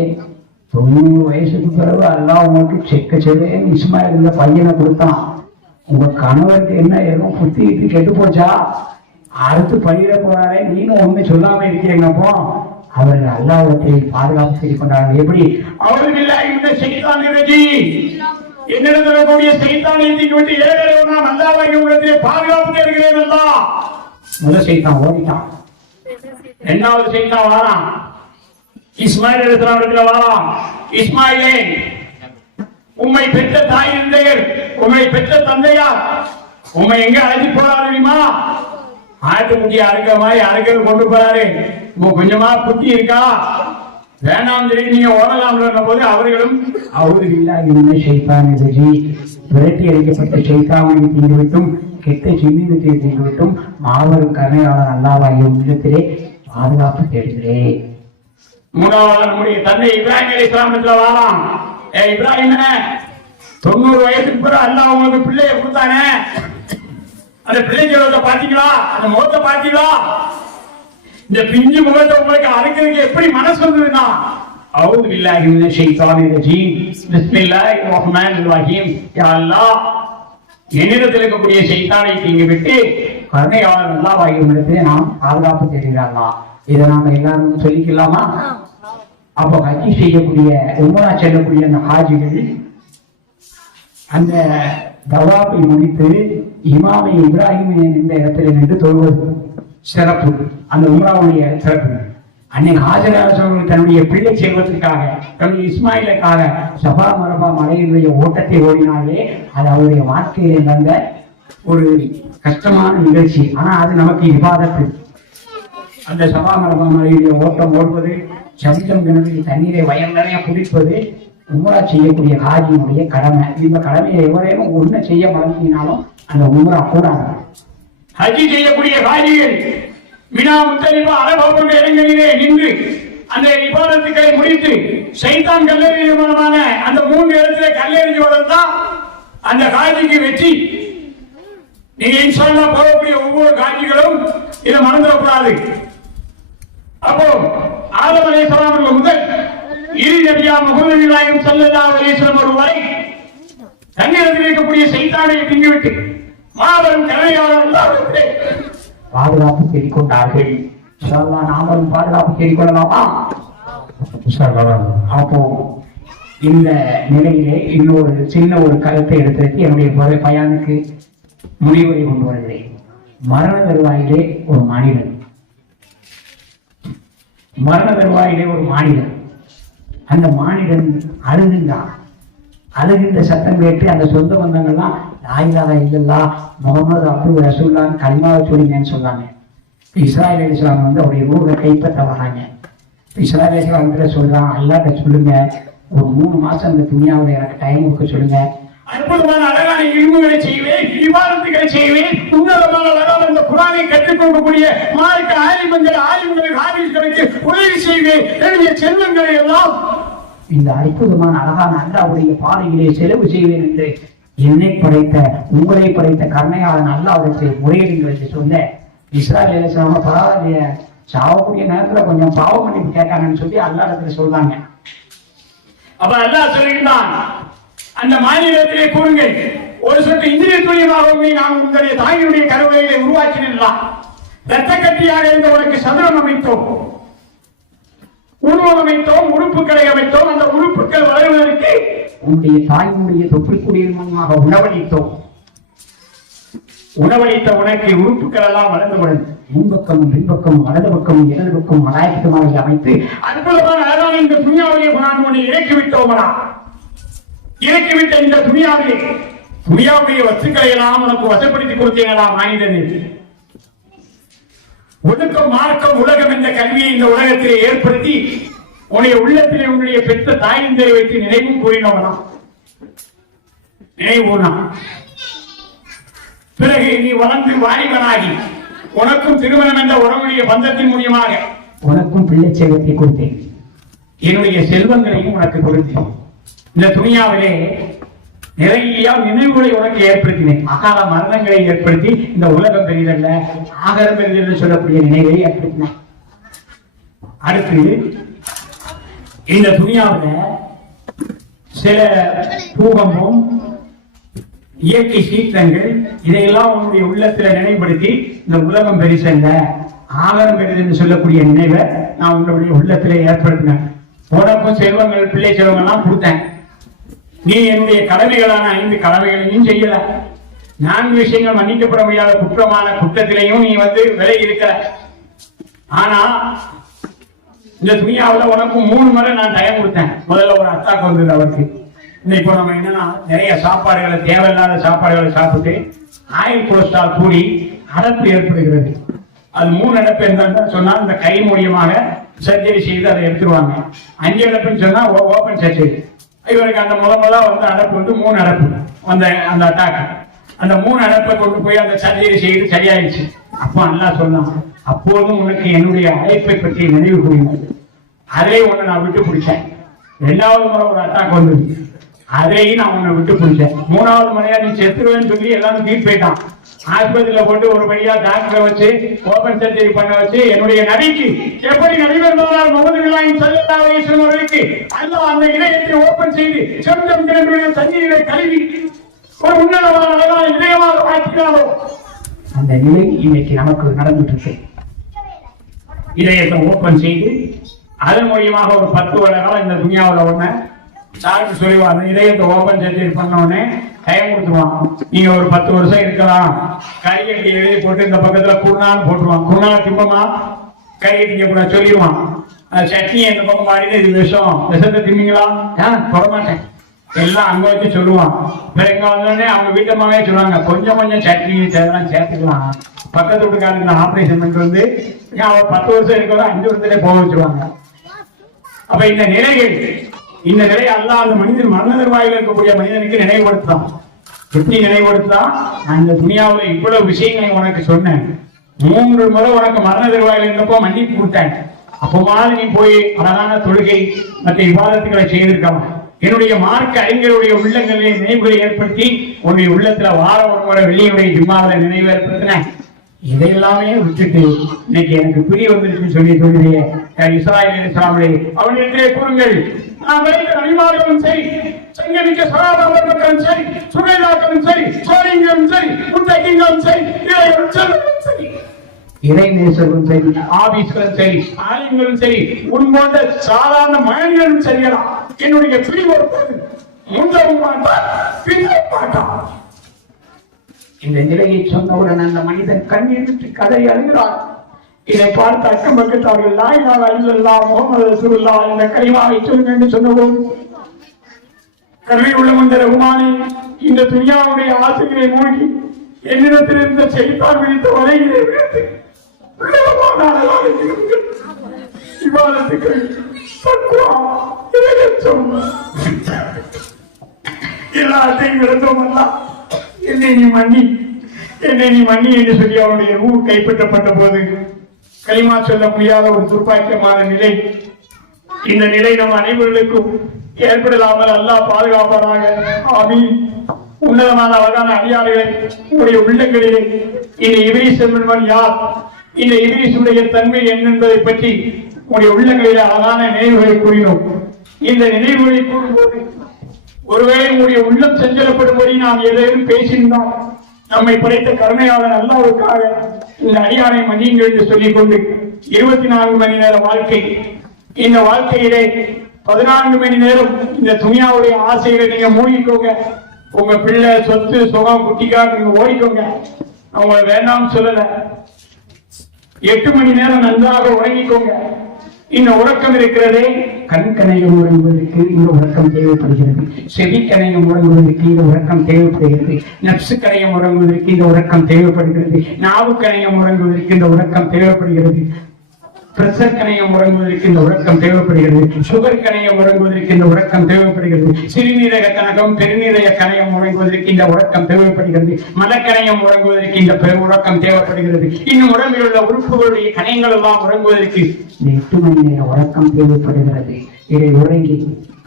90 வயசுக்கு பிறகு அல்லாஹ் உங்களுக்கு செக்க செவேன்னு இஸ்மாயில் இந்த பையனை கொடுத்தான். உங்க கணவருக்கு என்ன எதுவும் புத்தி கெட்டு போச்சா, அடுத்து பயிர போறாரே, நீனும் ஒண்ணு சொல்லாம இருக்கீங்கப்போ அவர்கள் அல்லாஹ்வை பாதுகாப்பு செய்து கொண்டாங்க. எப்படி அவர்கள் செய்தான் என்னிடத்திலே செய்தான் விட்டு ஏழை நான் அல்லாஹ்வை உங்களிடத்திலே பாதுகாப்பு தேடுகிறேன் அல்லா. முதல் செய்தான் ஓடிட்டான், இரண்டாவது செய்தான் வாரான், இஸ்மாயில் இடத்துல வாரான். இஸ்மாயிலே உம்மை பெற்ற தாய் தந்தையர், உம்மை பெற்ற தந்தையார் உம்மை எங்க அழைச்சி போறாரு தெரியுமா? ஆட்டுக்குட்டி அறுக்கிற மாதிரி அறுக்கிறது கொண்டு போறாரு. கொஞ்சமா புத்தி இருக்கா, வேண்டாம் சொல்லி நீங்க ஓடலாம் போது அவர்களும் விரட்டி அடிக்கப்பட்ட செய்தாமை தீர்ந்துவிட்டும் கெட்ட சின்னத்தை தீர்ந்துவிட்டும் மாபெரும் கருணையாளர் அல்லாஹ்வை உள்ளத்திலே பாதுகாப்பு தேடுகிறேன். மூணாவது நம்முடைய தந்தை இப்ராஹிம் அலைஹிஸ்ஸலாம்ல வாழலாம். இப்ராஹிம் 90 வயசுக்கு பிறகு அல்லாஹ் உங்களுக்கு பிள்ளையை கொடுத்தானே, அந்த பிள்ளைகளோட பாத்தீங்களா, அந்த முகத்தை பாத்தீங்களா, இந்த பிஞ்சு முகத்தை உங்களுக்கு அறுக்கிறதுக்கு எப்படி மனசு வந்ததுன்னா அவுது பில்லாஹி மினஷ் ஷைத்தானிர் ரஜீம் பிஸ்மில்லாஹிர் ரஹ்மானிர் ரஹீம். யா அல்லாஹ் என்னிடத்தில் இருக்கக்கூடிய ஷைத்தானை தீங்கி விட்டு கருணையாளர் அல்லாஹ்வை இடத்திலே நாம் பாதுகாப்பு தேடுகிறார்களா. இதை நாம எல்லாரும் சொல்லிக்கலாமா? அப்போ ஹஜ்ஜி செய்யக்கூடிய உம்ரா செல்லக்கூடிய அந்த ஹாஜிகள் அந்த தவாபை முடித்து இமாமை இப்ராஹிம் என்ற இடத்துல நின்று தொழுவது சிறப்பு. அந்த உம்ராவுடைய சிறப்பு. அன்னைக்கு ஹாஜராசவர்கள் தன்னுடைய பிள்ளை செல்வதற்காக, தன்னுடைய இஸ்மாயிலுக்காக சபா மரபா மலையினுடைய ஓட்டத்தை ஓடினாலே அது அவருடைய வாழ்க்கையில் நடந்த ஒரு கஷ்டமான நிகழ்ச்சி. ஆனா அது நமக்கு இபாதத்து. அந்த சபா மரபா மலையுடைய ஓட்டம் ஓடுவது, சமிதம் கிணறில் தண்ணீரை வயல் நிறைய குடிப்பது உம்ரா செய்யக்கூடிய ஹாஜியினுடைய கடமை. இந்த கடமையை எவரேனும் ஒண்ணு செய்ய மறந்தினாலும் அந்த உம்ரா கூடாது. ஹஜ்ஜி செய்யக்கூடிய ஹாஜிகள் மினா முத்தலிபா அரபா போன்ற இடங்களிலே நின்று அந்த இபாதத்துக்களை முடித்து ஷைத்தான் கல்லெறிஞ்ச மூலமான அந்த 3 இடத்துல கல்லெறிஞ்சு வளர்ந்தான் அந்த ஹாஜிக்கு வெற்றி. நீங்க இன்ஷா அல்லாஹ் போகக்கூடிய ஒவ்வொரு ஹாஜிகளும் இதை மறந்துடக்கூடாது. அப்போ ஆதம் அலைஹிஸ்ஸலாம் முதல் இரு நபியா முஹம்மது நாயகம் ஸல்லல்லாஹு அலைஹி வஸல்லம் வரை தன்னிடத்தில் இருக்கக்கூடிய ஷைத்தானை தின்னுவிட்டு மாபெரும் கருணையாளர் அல்லாஹ்விடத்திலே பாதுகாப்பு தேடிக் கொண்டார்கள். இன்ஷா அல்லாஹ் நாமும் பாதுகாப்பு தேடிக் கொள்ளலாமா? அப்போ இந்த நிலையிலே இன்னொரு சின்ன ஒரு கருத்தை எடுத்து என்னுடைய பயானுக்கு முடிவுரை கொண்டு வருகிறேன். மரண தருவாயிலே ஒரு மாநிலம், மரண தருவாயிலே ஒரு மாநிலம், அந்த மாநிலம் அழுகின்றான். அழுகின்ற சத்தம் கேட்டு அந்த சொந்த பந்தங்கள்லாம் லா இலாஹா இல்லல்லாஹ் முஹம்மது அப்துல் ரசூலுல்லாஹ் கலிமாவை சொல்லிங்கன்னு சொன்னாங்க. இஸ்ராயீல் அலைஹிஸ்ஸலாம் வந்து அவருடைய ரூஹை கைப்பற்ற வராங்க. இஸ்ராயீல் அலைஹிஸ்ஸலாம் சொல்றான், அல்லாஹ்ட்ட சொல்லுங்க ஒரு 3 மாசம் அந்த துனியாவுல எனக்கு டைம் கொடுக்க சொல்லுங்க. அற்புதமான அழகான இல்முகளை செய்வேன், இபாதத்துகளை செய்வேன், உன்னதமான அழகான இந்த குர்ஆனை கற்றுக்கொள்ளக்கூடிய மார்க்க ஆலிம்கள் ஹாஃபிஸ்களுக்கு உதவி செய்வேன். என்னுடைய செல்வங்களை எல்லாம் இந்த அற்புதமான அழகான அல்லாஹ்வுடைய பாதையிலே செலவு செய்வேன் என்று என்னை படைத்த உங்களை படைத்த கருணையாளன் அல்லாஹ்விடத்தை முறையிடுங்கள் என்று சொன்ன இஸ்ராயீல் அலைஹிஸ்ஸலாம் பரவாயில்லைய சாவக்கூடிய நேரத்துல கொஞ்சம் பாவ மன்னிப்பு கேட்காங்கன்னு சொல்லி அல்லாஹ்விடத்துல சொல்றாங்க. அப்ப அல்லாஹ் சொல்லிட்டான், அந்த மாநிலத்திலே கூறுங்கள், ஒரு சொட்டு இந்திரிய துணியமாகவும் நான் உங்களுடைய தாயினுடைய கருவைகளை உருவாக்கினீர்களா? இரத்த கட்டியாக இருந்த உனக்கு சதுரம் அமைத்தோம், உருவம் அமைத்தோம், உறுப்புகளை அமைத்தோம். அந்த உறுப்புகள் வளர்வதற்கு உன்னுடைய தாயினுடைய தொப்புள்குடியாக உணவளித்தோம். உணவளித்த உனக்கு உறுப்புகள் எல்லாம் வளர்ந்தவுடன் முன்பக்கமும் பின்பக்கமும் வலது பக்கமும் இடது பக்கமும் மலாய்க்கமாக அமைத்து அற்புதமான அழகான இந்த துணியாவிலே நான் உன்னை இறக்கிவிட்டோமடா. இறக்கிவிட்ட இந்த துணியாவுடைய வஸ்துக்களை எல்லாம் உனக்கு வசப்படுத்தி கொடுத்தீங்களா மாநிலனே? ஒழுக்கம் மார்க்கம் உலகம் என்ற கல்வியை இந்த உலகத்திலே ஏற்படுத்தி உன்னுடைய உள்ளத்திலே உன்னுடைய பெற்ற தாயிந்தரை வைத்து நினைவும் கூறினவனா? நினைவுனா பிறகு நீ வளர்ந்து வாலிபனாகி உனக்கும் திருமணம் என்ற உறவுடைய பந்தத்தின் மூலியமாக உனக்கும் பிள்ளை செல்வத்தை கொடுத்தேன், என்னுடைய செல்வங்களையும் உனக்கு கொடுத்தேன். இந்த துணியாவிலே நிறைய நினைவுகளை உனக்கு ஏற்படுத்தினேன். அகால மரணங்களை ஏற்படுத்தி இந்த உலகம் பெரிதல்ல ஆகரம் பெரிதல் சொல்லக்கூடிய நினைவை ஏற்படுத்தினேன். அடுத்து இந்த துனியாவில் சில பூகம்பம், இயற்கை சீற்றங்கள், இதையெல்லாம் உன்னுடைய உள்ளத்துல நினைவுபடுத்தி இந்த உலகம் பெருசல்ல ஆகாரம் பெறுதுன்னு சொல்லக்கூடிய நினைவை நான் உங்களுடைய உள்ளத்திலே ஏற்படுத்தினேன். உனக்கும் செல்வங்கள், பிள்ளை செல்வங்கள்லாம் கொடுத்தேன். நீ என்னுடைய கடமைகளான 5 கடமைகளையும் செய்யல. 4 விஷயங்கள் மன்னிக்கப்பட முடியாத குற்றமான குற்றத்திலையும் நீ விலகி இருக்கிற. ஆனா இந்த துணியாவில் உனக்கு 3 முறை நான் டைம் கொடுத்தேன். முதல்ல ஒரு அட்டாக் வந்தது அவருக்கு. இப்போ நம்ம என்னன்னா நிறைய சாப்பாடுகளை, தேவையில்லாத சாப்பாடுகளை சாப்பிட்டு ஆயில் கொலஸ்ட்ரால் கூடி அடப்பு ஏற்படுகிறது. அது 3 அடப்பு என்னன்னு சொன்னா இந்த கை மூலியமாக சர்ஜரி செய்து அதை எடுத்துருவாங்க. 5 அடப்புன்னு சொன்னா ஓபன் சர்ஜரி. இவருக்கு அந்த முதல்ல அடப்பு 3 அடப்பு அந்த அட்டாக். அந்த 3 அடப்பை கொண்டு போய் அந்த சர்ஜரி செய்து சரியாயிடுச்சு. அப்போ அல்லாஹ் சொன்னான், அப்போதும் உனக்கு என்னுடைய அழைப்பை பற்றி நினைவு கூறினது. அதிலே உன்னை நான் விட்டு பிடிச்சேன். 2வது முறை ஒரு அட்டாக் வந்தது, அதையும் நான் உன்னை விட்டு பிடிச்சேன். 3வது முறையா நீ செத்துருவேன்னு சொல்லி எல்லாரும் தீர்ப்பு போயிட்டான். ஆஸ்பத்திரியில போட்டு ஒரு படியா டாக்டரை வச்சு ஓபன் சர்ஜரி பண்ண வச்சு என்னுடைய நபிக்கு எப்படி நபிகள் முகமது ஸல்லல்லாஹு அலைஹி வஸல்லம் அவர்களுக்கு அல்லாஹ் அந்த இதயத்தை ஓபன் செய்து சொந்தம் கிணறுடைய தண்ணீரை கழுவி ஒரு உன்னதமான அழகான இதயமாக மாற்றினாரோ அந்த நிலை இன்னைக்கு நமக்கு நடந்துட்டு இருக்கு. இதயத்தை ஓபன் செய்து அதன் மூலியமாக ஒரு 10 வருட காலம் இந்த துனியாவில் ஒண்ணு டாக்டர் சொல்லுவாங்க, இதயத்தை ஓபன் சர்ஜரி பண்ண உடனே டைம் கொடுத்துருவான். நீங்க ஒரு 10 வருஷம் இருக்கலாம். கறிகட்டி எழுதி போட்டு இந்த பக்கத்துல குருணான்னு போட்டுருவான். குருணா திம்பமா கறிகட்டிக்க கூட சொல்லிடுவான். சட்னி இந்த பக்கம் மாறிட்டு இது விஷத்தை திம்பிங்களா? தொட மாட்டேன் எல்லாம் அங்க வச்சு சொல்லுவான். பிறகு இங்க வந்தோடனே அவங்க வீட்டம்மாவே சொல்லுவாங்க, கொஞ்சம் கொஞ்சம் சட்னி இதெல்லாம் சேர்த்துக்கலாம். பக்கத்து வீட்டுக்காரங்க ஆபரேஷன் பண்ணிட்டு அவன் 10 வருஷம் இருக்கிறதா 5 வருஷத்துல போக வச்சிருவாங்க. அப்ப இந்த நிலை அல்லாஹ் அந்த மனிதன் மரண தருவாயில் இருக்கக்கூடிய மனிதனுக்கு நினைவுபடுத்தான். எப்படி நினைவுபடுத்தான்? நான் இந்த துனியாவில் இவ்வளவு விஷயங்களை உனக்கு சொன்னேன். 3 முறை உனக்கு மரண தருவாயில் இருந்தப்போ மன்னிப்பு கொடுத்தேன். அப்போமாவது நீ போய் அழகான தொழுகை மற்ற விவாதத்துக்களை செய்திருக்கலாம். என்னுடைய மார்க்க அறிஞருடைய உள்ளங்களிலே நினைவுகளை ஏற்படுத்தி உன்னுடைய உள்ளத்துல வார ஒரு முறை வெள்ளியுடைய ஜும்மாவில் நினைவு ஏற்படுத்தினேன். இதையெல்லாமே விட்டுட்டு இன்னைக்கு எனக்கு பிரிய வந்துருச்சுன்னு சொல்லி இஸ்ராயேல் இஸ்லாமலே அவனிடத்திலே கூறுங்கள், நான் வைத்த நபிமார்களும் சரி, சங்கமிக்க சகாபாக்களும் சரி, சுகைதாக்களும் சரி, சோழிங்களும் சரி, முத்தகிங்களும் சரி, சரி, இறை நேசர்களும் சரி, ஆபீஸ்களும் சரி, ஆலயங்களும் சரி, உன் போன்ற சாதாரண மனிதர்களும் சரியா என்னுடைய பிரிவு முந்தவும் மாட்டான், பின்னவும் மாட்டான். இந்த நிலையை சொன்னவுடன் அந்த மனிதன் கண்ணீர் விட்டு கதை அழுகிறார். இதை பார்த்து அக்கம் பக்கத்தார்கள் லா இலாஹா இல்லல்லாஹ் முஹம்மது ரசூலுல்லாஹ் என்ற கலிமாவை சொல்லுங்கள் என்று சொன்னபோது, கருணை உள்ள மந்த ரஹ்மானே, இந்த துனியாவுடைய ஆசைகளை மூழ்கி என்னிடத்தில் இருந்த செய்தான் விழித்த வலைகளை விடுத்து விவாதத்துக்கள் எல்லாத்தையும் விடுத்தோம். என்னை நீ மன்னி என்று சொல்லி அவனுடைய ரூ கைப்பற்றப்பட்ட போது களிமா சொல்ல முடியாத ஒரு துர்ப்பாக்கியமான நிலை. இந்த நிலை நம் அனைவர்களுக்கும் ஏற்படலாமல் அல்லாஹ் பாதுகாப்பாராக. ஆமீன். உன்னதமான அழகான அடியார்களை உங்களுடைய உள்ளங்களிலே இந்த இப்லீஸ் என்பவன் யார், இந்த இப்லீசுடைய தன்மை என்ன என்பதை பற்றி உங்களுடைய உள்ளங்களிலே அழகான நினைவுகளை கூறினோம். இந்த நினைவுகளை கூறும்போது ஒருவேளை உங்களுடைய உள்ளம் செஞ்சலப்படும்படி நாம் எதையும் பேசியிருந்தால் நம்மை படைத்த கருணையாளர் அல்லாஹ்வுக்காக இந்த அடியாரை மன்னியுங்கள் என்று சொல்லிக் கொண்டு 24 மணி நேர வாழ்க்கை, இந்த வாழ்க்கையிலே 14 மணி நேரம் இந்த துனியாவுடைய ஆசைகளை நீங்க மூழ்கிக்கோங்க. உங்க பிள்ளை, சொத்து, சுகம், குட்டிக்காக நீங்க ஓடிக்கோங்க. அவங்க வேண்டாம் சொல்லல. 8 மணி நேரம் நன்றாக உறங்கிக்கோங்க. இந்த உறக்கம் இருக்கிறதே, கண் கணையம் உறங்குவதற்கு இந்த உறக்கம் தேவைப்படுகிறது. செவி கணையம் உறங்குவதற்கு இந்த உறக்கம் தேவைப்படுகிறது. நப்சு கணையம் உறங்குவதற்கு இந்த உறக்கம் தேவைப்படுகிறது. நாவு கணையம் உறங்குவதற்கு இந்த உறக்கம் தேவைப்படுகிறது. பிரஷர் கணையம் உறங்குவதற்கு இந்த உறக்கம் தேவைப்படுகிறது. சுகர் கணையம் உறங்குவதற்கு இந்த உறக்கம் தேவைப்படுகிறது. சிறுநீரக கணக்கம், பெருநீரக கணையம் உறங்குவதற்கு இந்த உறக்கம் தேவைப்படுகிறது. மலக்கணையம் உறங்குவதற்கு இந்த உறக்கம் தேவைப்படுகிறது. இன்னும் உடம்பில் உள்ள உறுப்புகளுடைய கணையங்கள் எல்லாம் உறங்குவதற்கு இந்த 8 மணி நேர உறக்கம் தேவைப்படுகிறது. இதை உறங்கி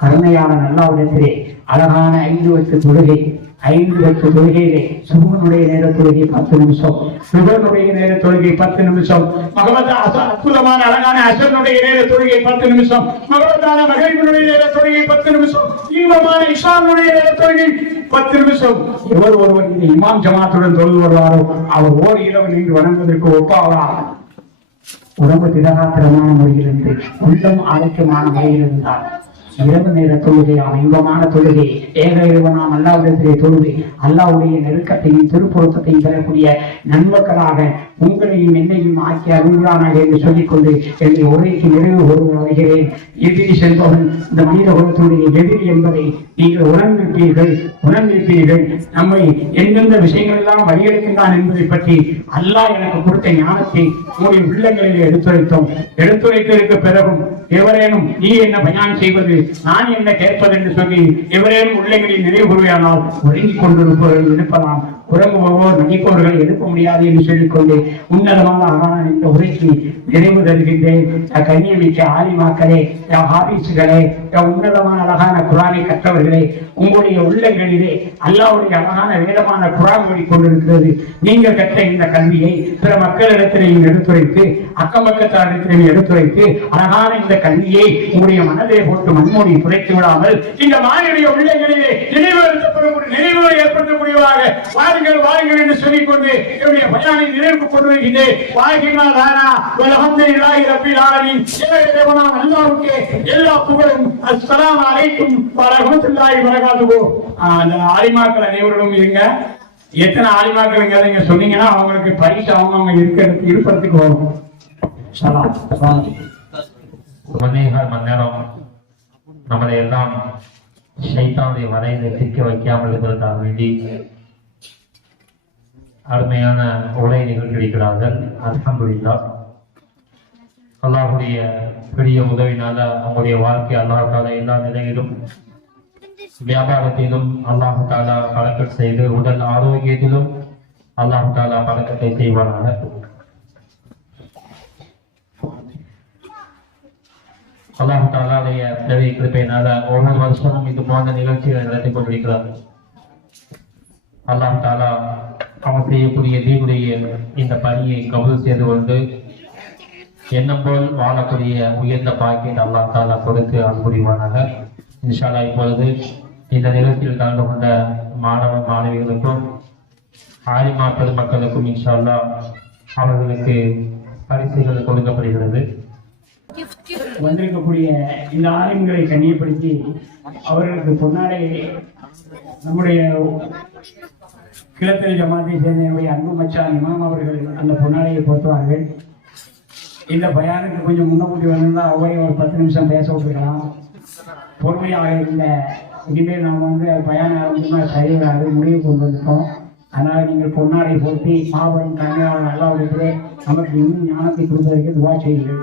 கருணையான அல்லாஹ்விடத்திலே அழகான 5 வக்து தொழுகை, 5 வக்து தொழுகையிலே சுபனுடைய நேர தொழுகை 10 நிமிஷம், சுபனுடைய நேர தொழுகை 10 நிமிஷம், அற்புதமான அழகான அசனுடைய நேர தொழுகை 10 நிமிஷம், மகத்தான மகரிபுடைய நேர தொழுகை 10 நிமிஷம், இன்பமான இஷானுடைய நேர தொழுகை 10 நிமிஷம். எவர் ஒருவர் இந்த இமாம் ஜமாத்துடன் தொழுது வருவாரோ அவர் ஓர் இரவு நின்று வணங்குவதற்கு ஒப்பாவார். உடம்பு திடகாத்திரமான முறையில் இருந்து உள்ளம் ஆரோக்கியமான முறையில் இருந்தார். இரவு நேர தொழுகை இன்பமான தொழுகை ஏக இறைவனாம் அல்லாஹ்விடத்திலே தொழுகை அல்லாஹ்வுடைய நெருக்கத்தையும் திருப்பொருத்தத்தையும் பெறக்கூடிய நன்மக்களாக உங்களையும் என்னையும் ஆக்கி அருள்வானாக என்று சொல்லிக்கொண்டு என்னுடைய உரைக்கு நிறைவு கொண்டு வருகிறேன். எதிரி செல்பவன் இந்த மனித குலத்தினுடைய எதிரி என்பதை நீங்கள் உணர்ந்திருப்பீர்கள். நம்மை எந்தெந்த விஷயங்கள் எல்லாம் வழியெடுக்கின்றான் என்பதை பற்றி அல்லாஹ் எனக்கு கொடுத்த ஞானத்தை உங்களுடைய உள்ளங்களில் எடுத்துரைத்ததற்கு பிறகும் எவரேனும் நீ என்ன பயான் செய்வது நான் என்ன கேட்பது என்று சொல்லி எவரேனும் உள்ளங்களில் நிறைவு கூறுவானால் ஒழுங்கிக் கொண்டிருப்பவர்கள் இருப்பலாம், உறங்குபவர் நினைப்பவர்கள் எடுக்க முடியாது என்று சொல்லிக்கொண்டு உன்னதமான அழகான இந்த உரைக்கு நிறைவு தருகின்றேன். கண்ணியமிக்க ஆலிமாக்களே, ஹாபீஸுகளே, உன்னதமான அழகான குரானை கற்றவர்களே, உங்களுடைய உள்ளங்களிலே அல்லாஹ்வுடைய அழகான வேதமான குரான் கொண்டிருக்கிறது. நீங்கள் கற்ற இந்த கல்வியை பிற மக்களிடத்திலேயும் எடுத்துரைத்து அக்கம் பக்கத்தாரிடத்திலேயும் எடுத்துரைத்து அழகான இந்த கல்வியை உங்களுடைய மனதை போட்டு மண்மூடி புதைத்து விடாமல் இந்த மாநில உள்ளங்களிலே நினைவு ஏற்படுத்தக்கூடியவராக வாருங்கள் என்று சொல்லிக்கொண்டு என்னுடைய பயானை நிறைவுக்கு கொண்டு வருகின்றேன். எல்லா புகழும். அஸ்ஸலாமு அலைக்கும் வரஹ்மத்துல்லாஹி வபரகாத்துஹு. அந்த ஆலிமாக்கள் அனைவரும் இருங்க. எத்தனை ஆலிமாக்கள் நீங்க சொன்னீங்கன்னா அவங்களுக்கு பரிசு அவங்க இருப்பதற்கு வரும். மணி நேரம் நம்மளை எல்லாம் ஷைத்தானுடைய வலையில சிக்க வைக்காமல் இருப்பதற்காக வேண்டி அருமையான உரை நிகழ்த்தியிருக்கிறார்கள். அல்ஹம்துலில்லாஹ். அல்லாஹ்வுடைய பெரிய உதவினால அவங்களுடைய வாழ்க்கை அல்லாஹ் தாலா எல்லா நிலையிலும் வியாபாரத்திலும் அல்லாஹ் தாலா பழக்கம் செய்து உடல் ஆரோக்கியத்திலும் அல்லாஹ் தாலா பழக்கத்தை செய்வானாக. அல்லாஹ் தாலாவுடைய பெரிய கிருபையினால ஒவ்வொரு வருஷமும் இது போன்ற நிகழ்ச்சிகளை நடத்தி கொண்டிருக்கிறார். அல்லாஹ் தாலா அவன் செய்யக்கூடிய தீவுடைய இந்த பணியை கபூல் செய்து கொண்டு எண்ணம் போல் வாழக்கூடிய உயர்ந்த பாக்கியத்தை அல்லாஹ் தாலா கொடுத்து அன்புரிவானாக. இன்ஷா அல்லாஹ் இப்பொழுது இந்த நிகழ்ச்சியில் கலந்து கொண்ட மாணவ மாணவிகளுக்கும் ஆலிமா பெருமக்களுக்கும் இன்ஷா அல்லாஹ் அவர்களுக்கு பரிசுகள் கொடுக்கப்படுகிறது. வந்திருக்கக்கூடிய இந்த ஆலிம்களை கண்ணியப்படுத்தி அவர்களுக்கு பொன்னாடை நம்முடைய கிழத்தல் ஜமாத்தை சேர்ந்த அன்பு மச்சான் இமாம் அவர்கள் அந்த பொன்னாடையை பொறுத்துவார்கள். இந்த பயானுக்கு கொஞ்சம் முன்னக்கூட்டி வந்திருந்தா அவரை ஒரு 10 நிமிஷம் பேச விட்டுருக்கலாம். பொறுமையாக இருந்த இனிமேல் நாம் பயான சரியாக முடிவு கொண்டு வந்துட்டோம். அதனால் நீங்கள் பொன்னாடை பொருத்தி மாபெரும் கண்ணியாக நல்லா இருக்கிறே நமக்கு இன்னும் ஞானத்தை கொடுப்பதற்கு துவா செய்யுங்கள்.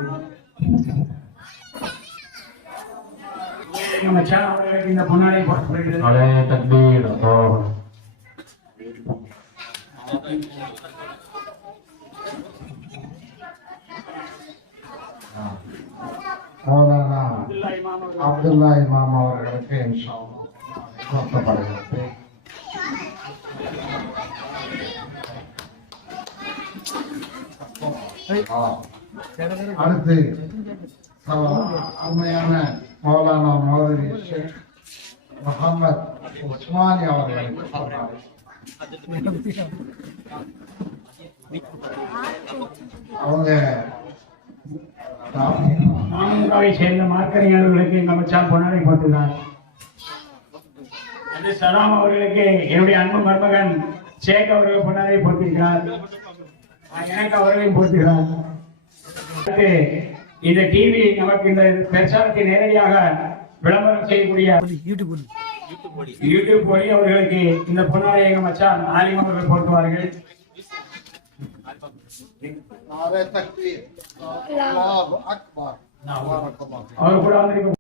மச்சான் அவர்களுக்கு இந்த பொன்னாடை போடப்படுகிறது. அப்துல்லா இமாம் அவர்களுக்கு இன்ஷா அல்லாஹ் கொடுக்கப்படுகிறது. அடுத்து அருமையான மௌலானா மௌலவி ஷேக் முஹம்மத் உஸ்மானி அவர்களுக்கு அவங்க மாமூகாவை சேர்ந்த மார்க்கறிஞர்களுக்கு எங்க மச்சான் பொன்னாடை போட்டுள்ளார். அந்த சலாம் அவர்களுக்கு என்னுடைய அன்பு மருமகன் ஷேக் அவர்கள் பொன்னாடை போட்டிருக்கிறார். எனக்கு அவர்களையும் போட்டுகிறார். இந்த டிவி நமக்கு இந்த பிரச்சாரத்தை நேரடியாக விளம்பரம் செய்யக்கூடிய யூடியூப் வழி அவர்களுக்கு இந்த பொன்னாடை எங்க மச்சான் ஆலிம் அவர்கள் போட்டுவார்கள். नारे तकबीर अल्लाहु अकबर और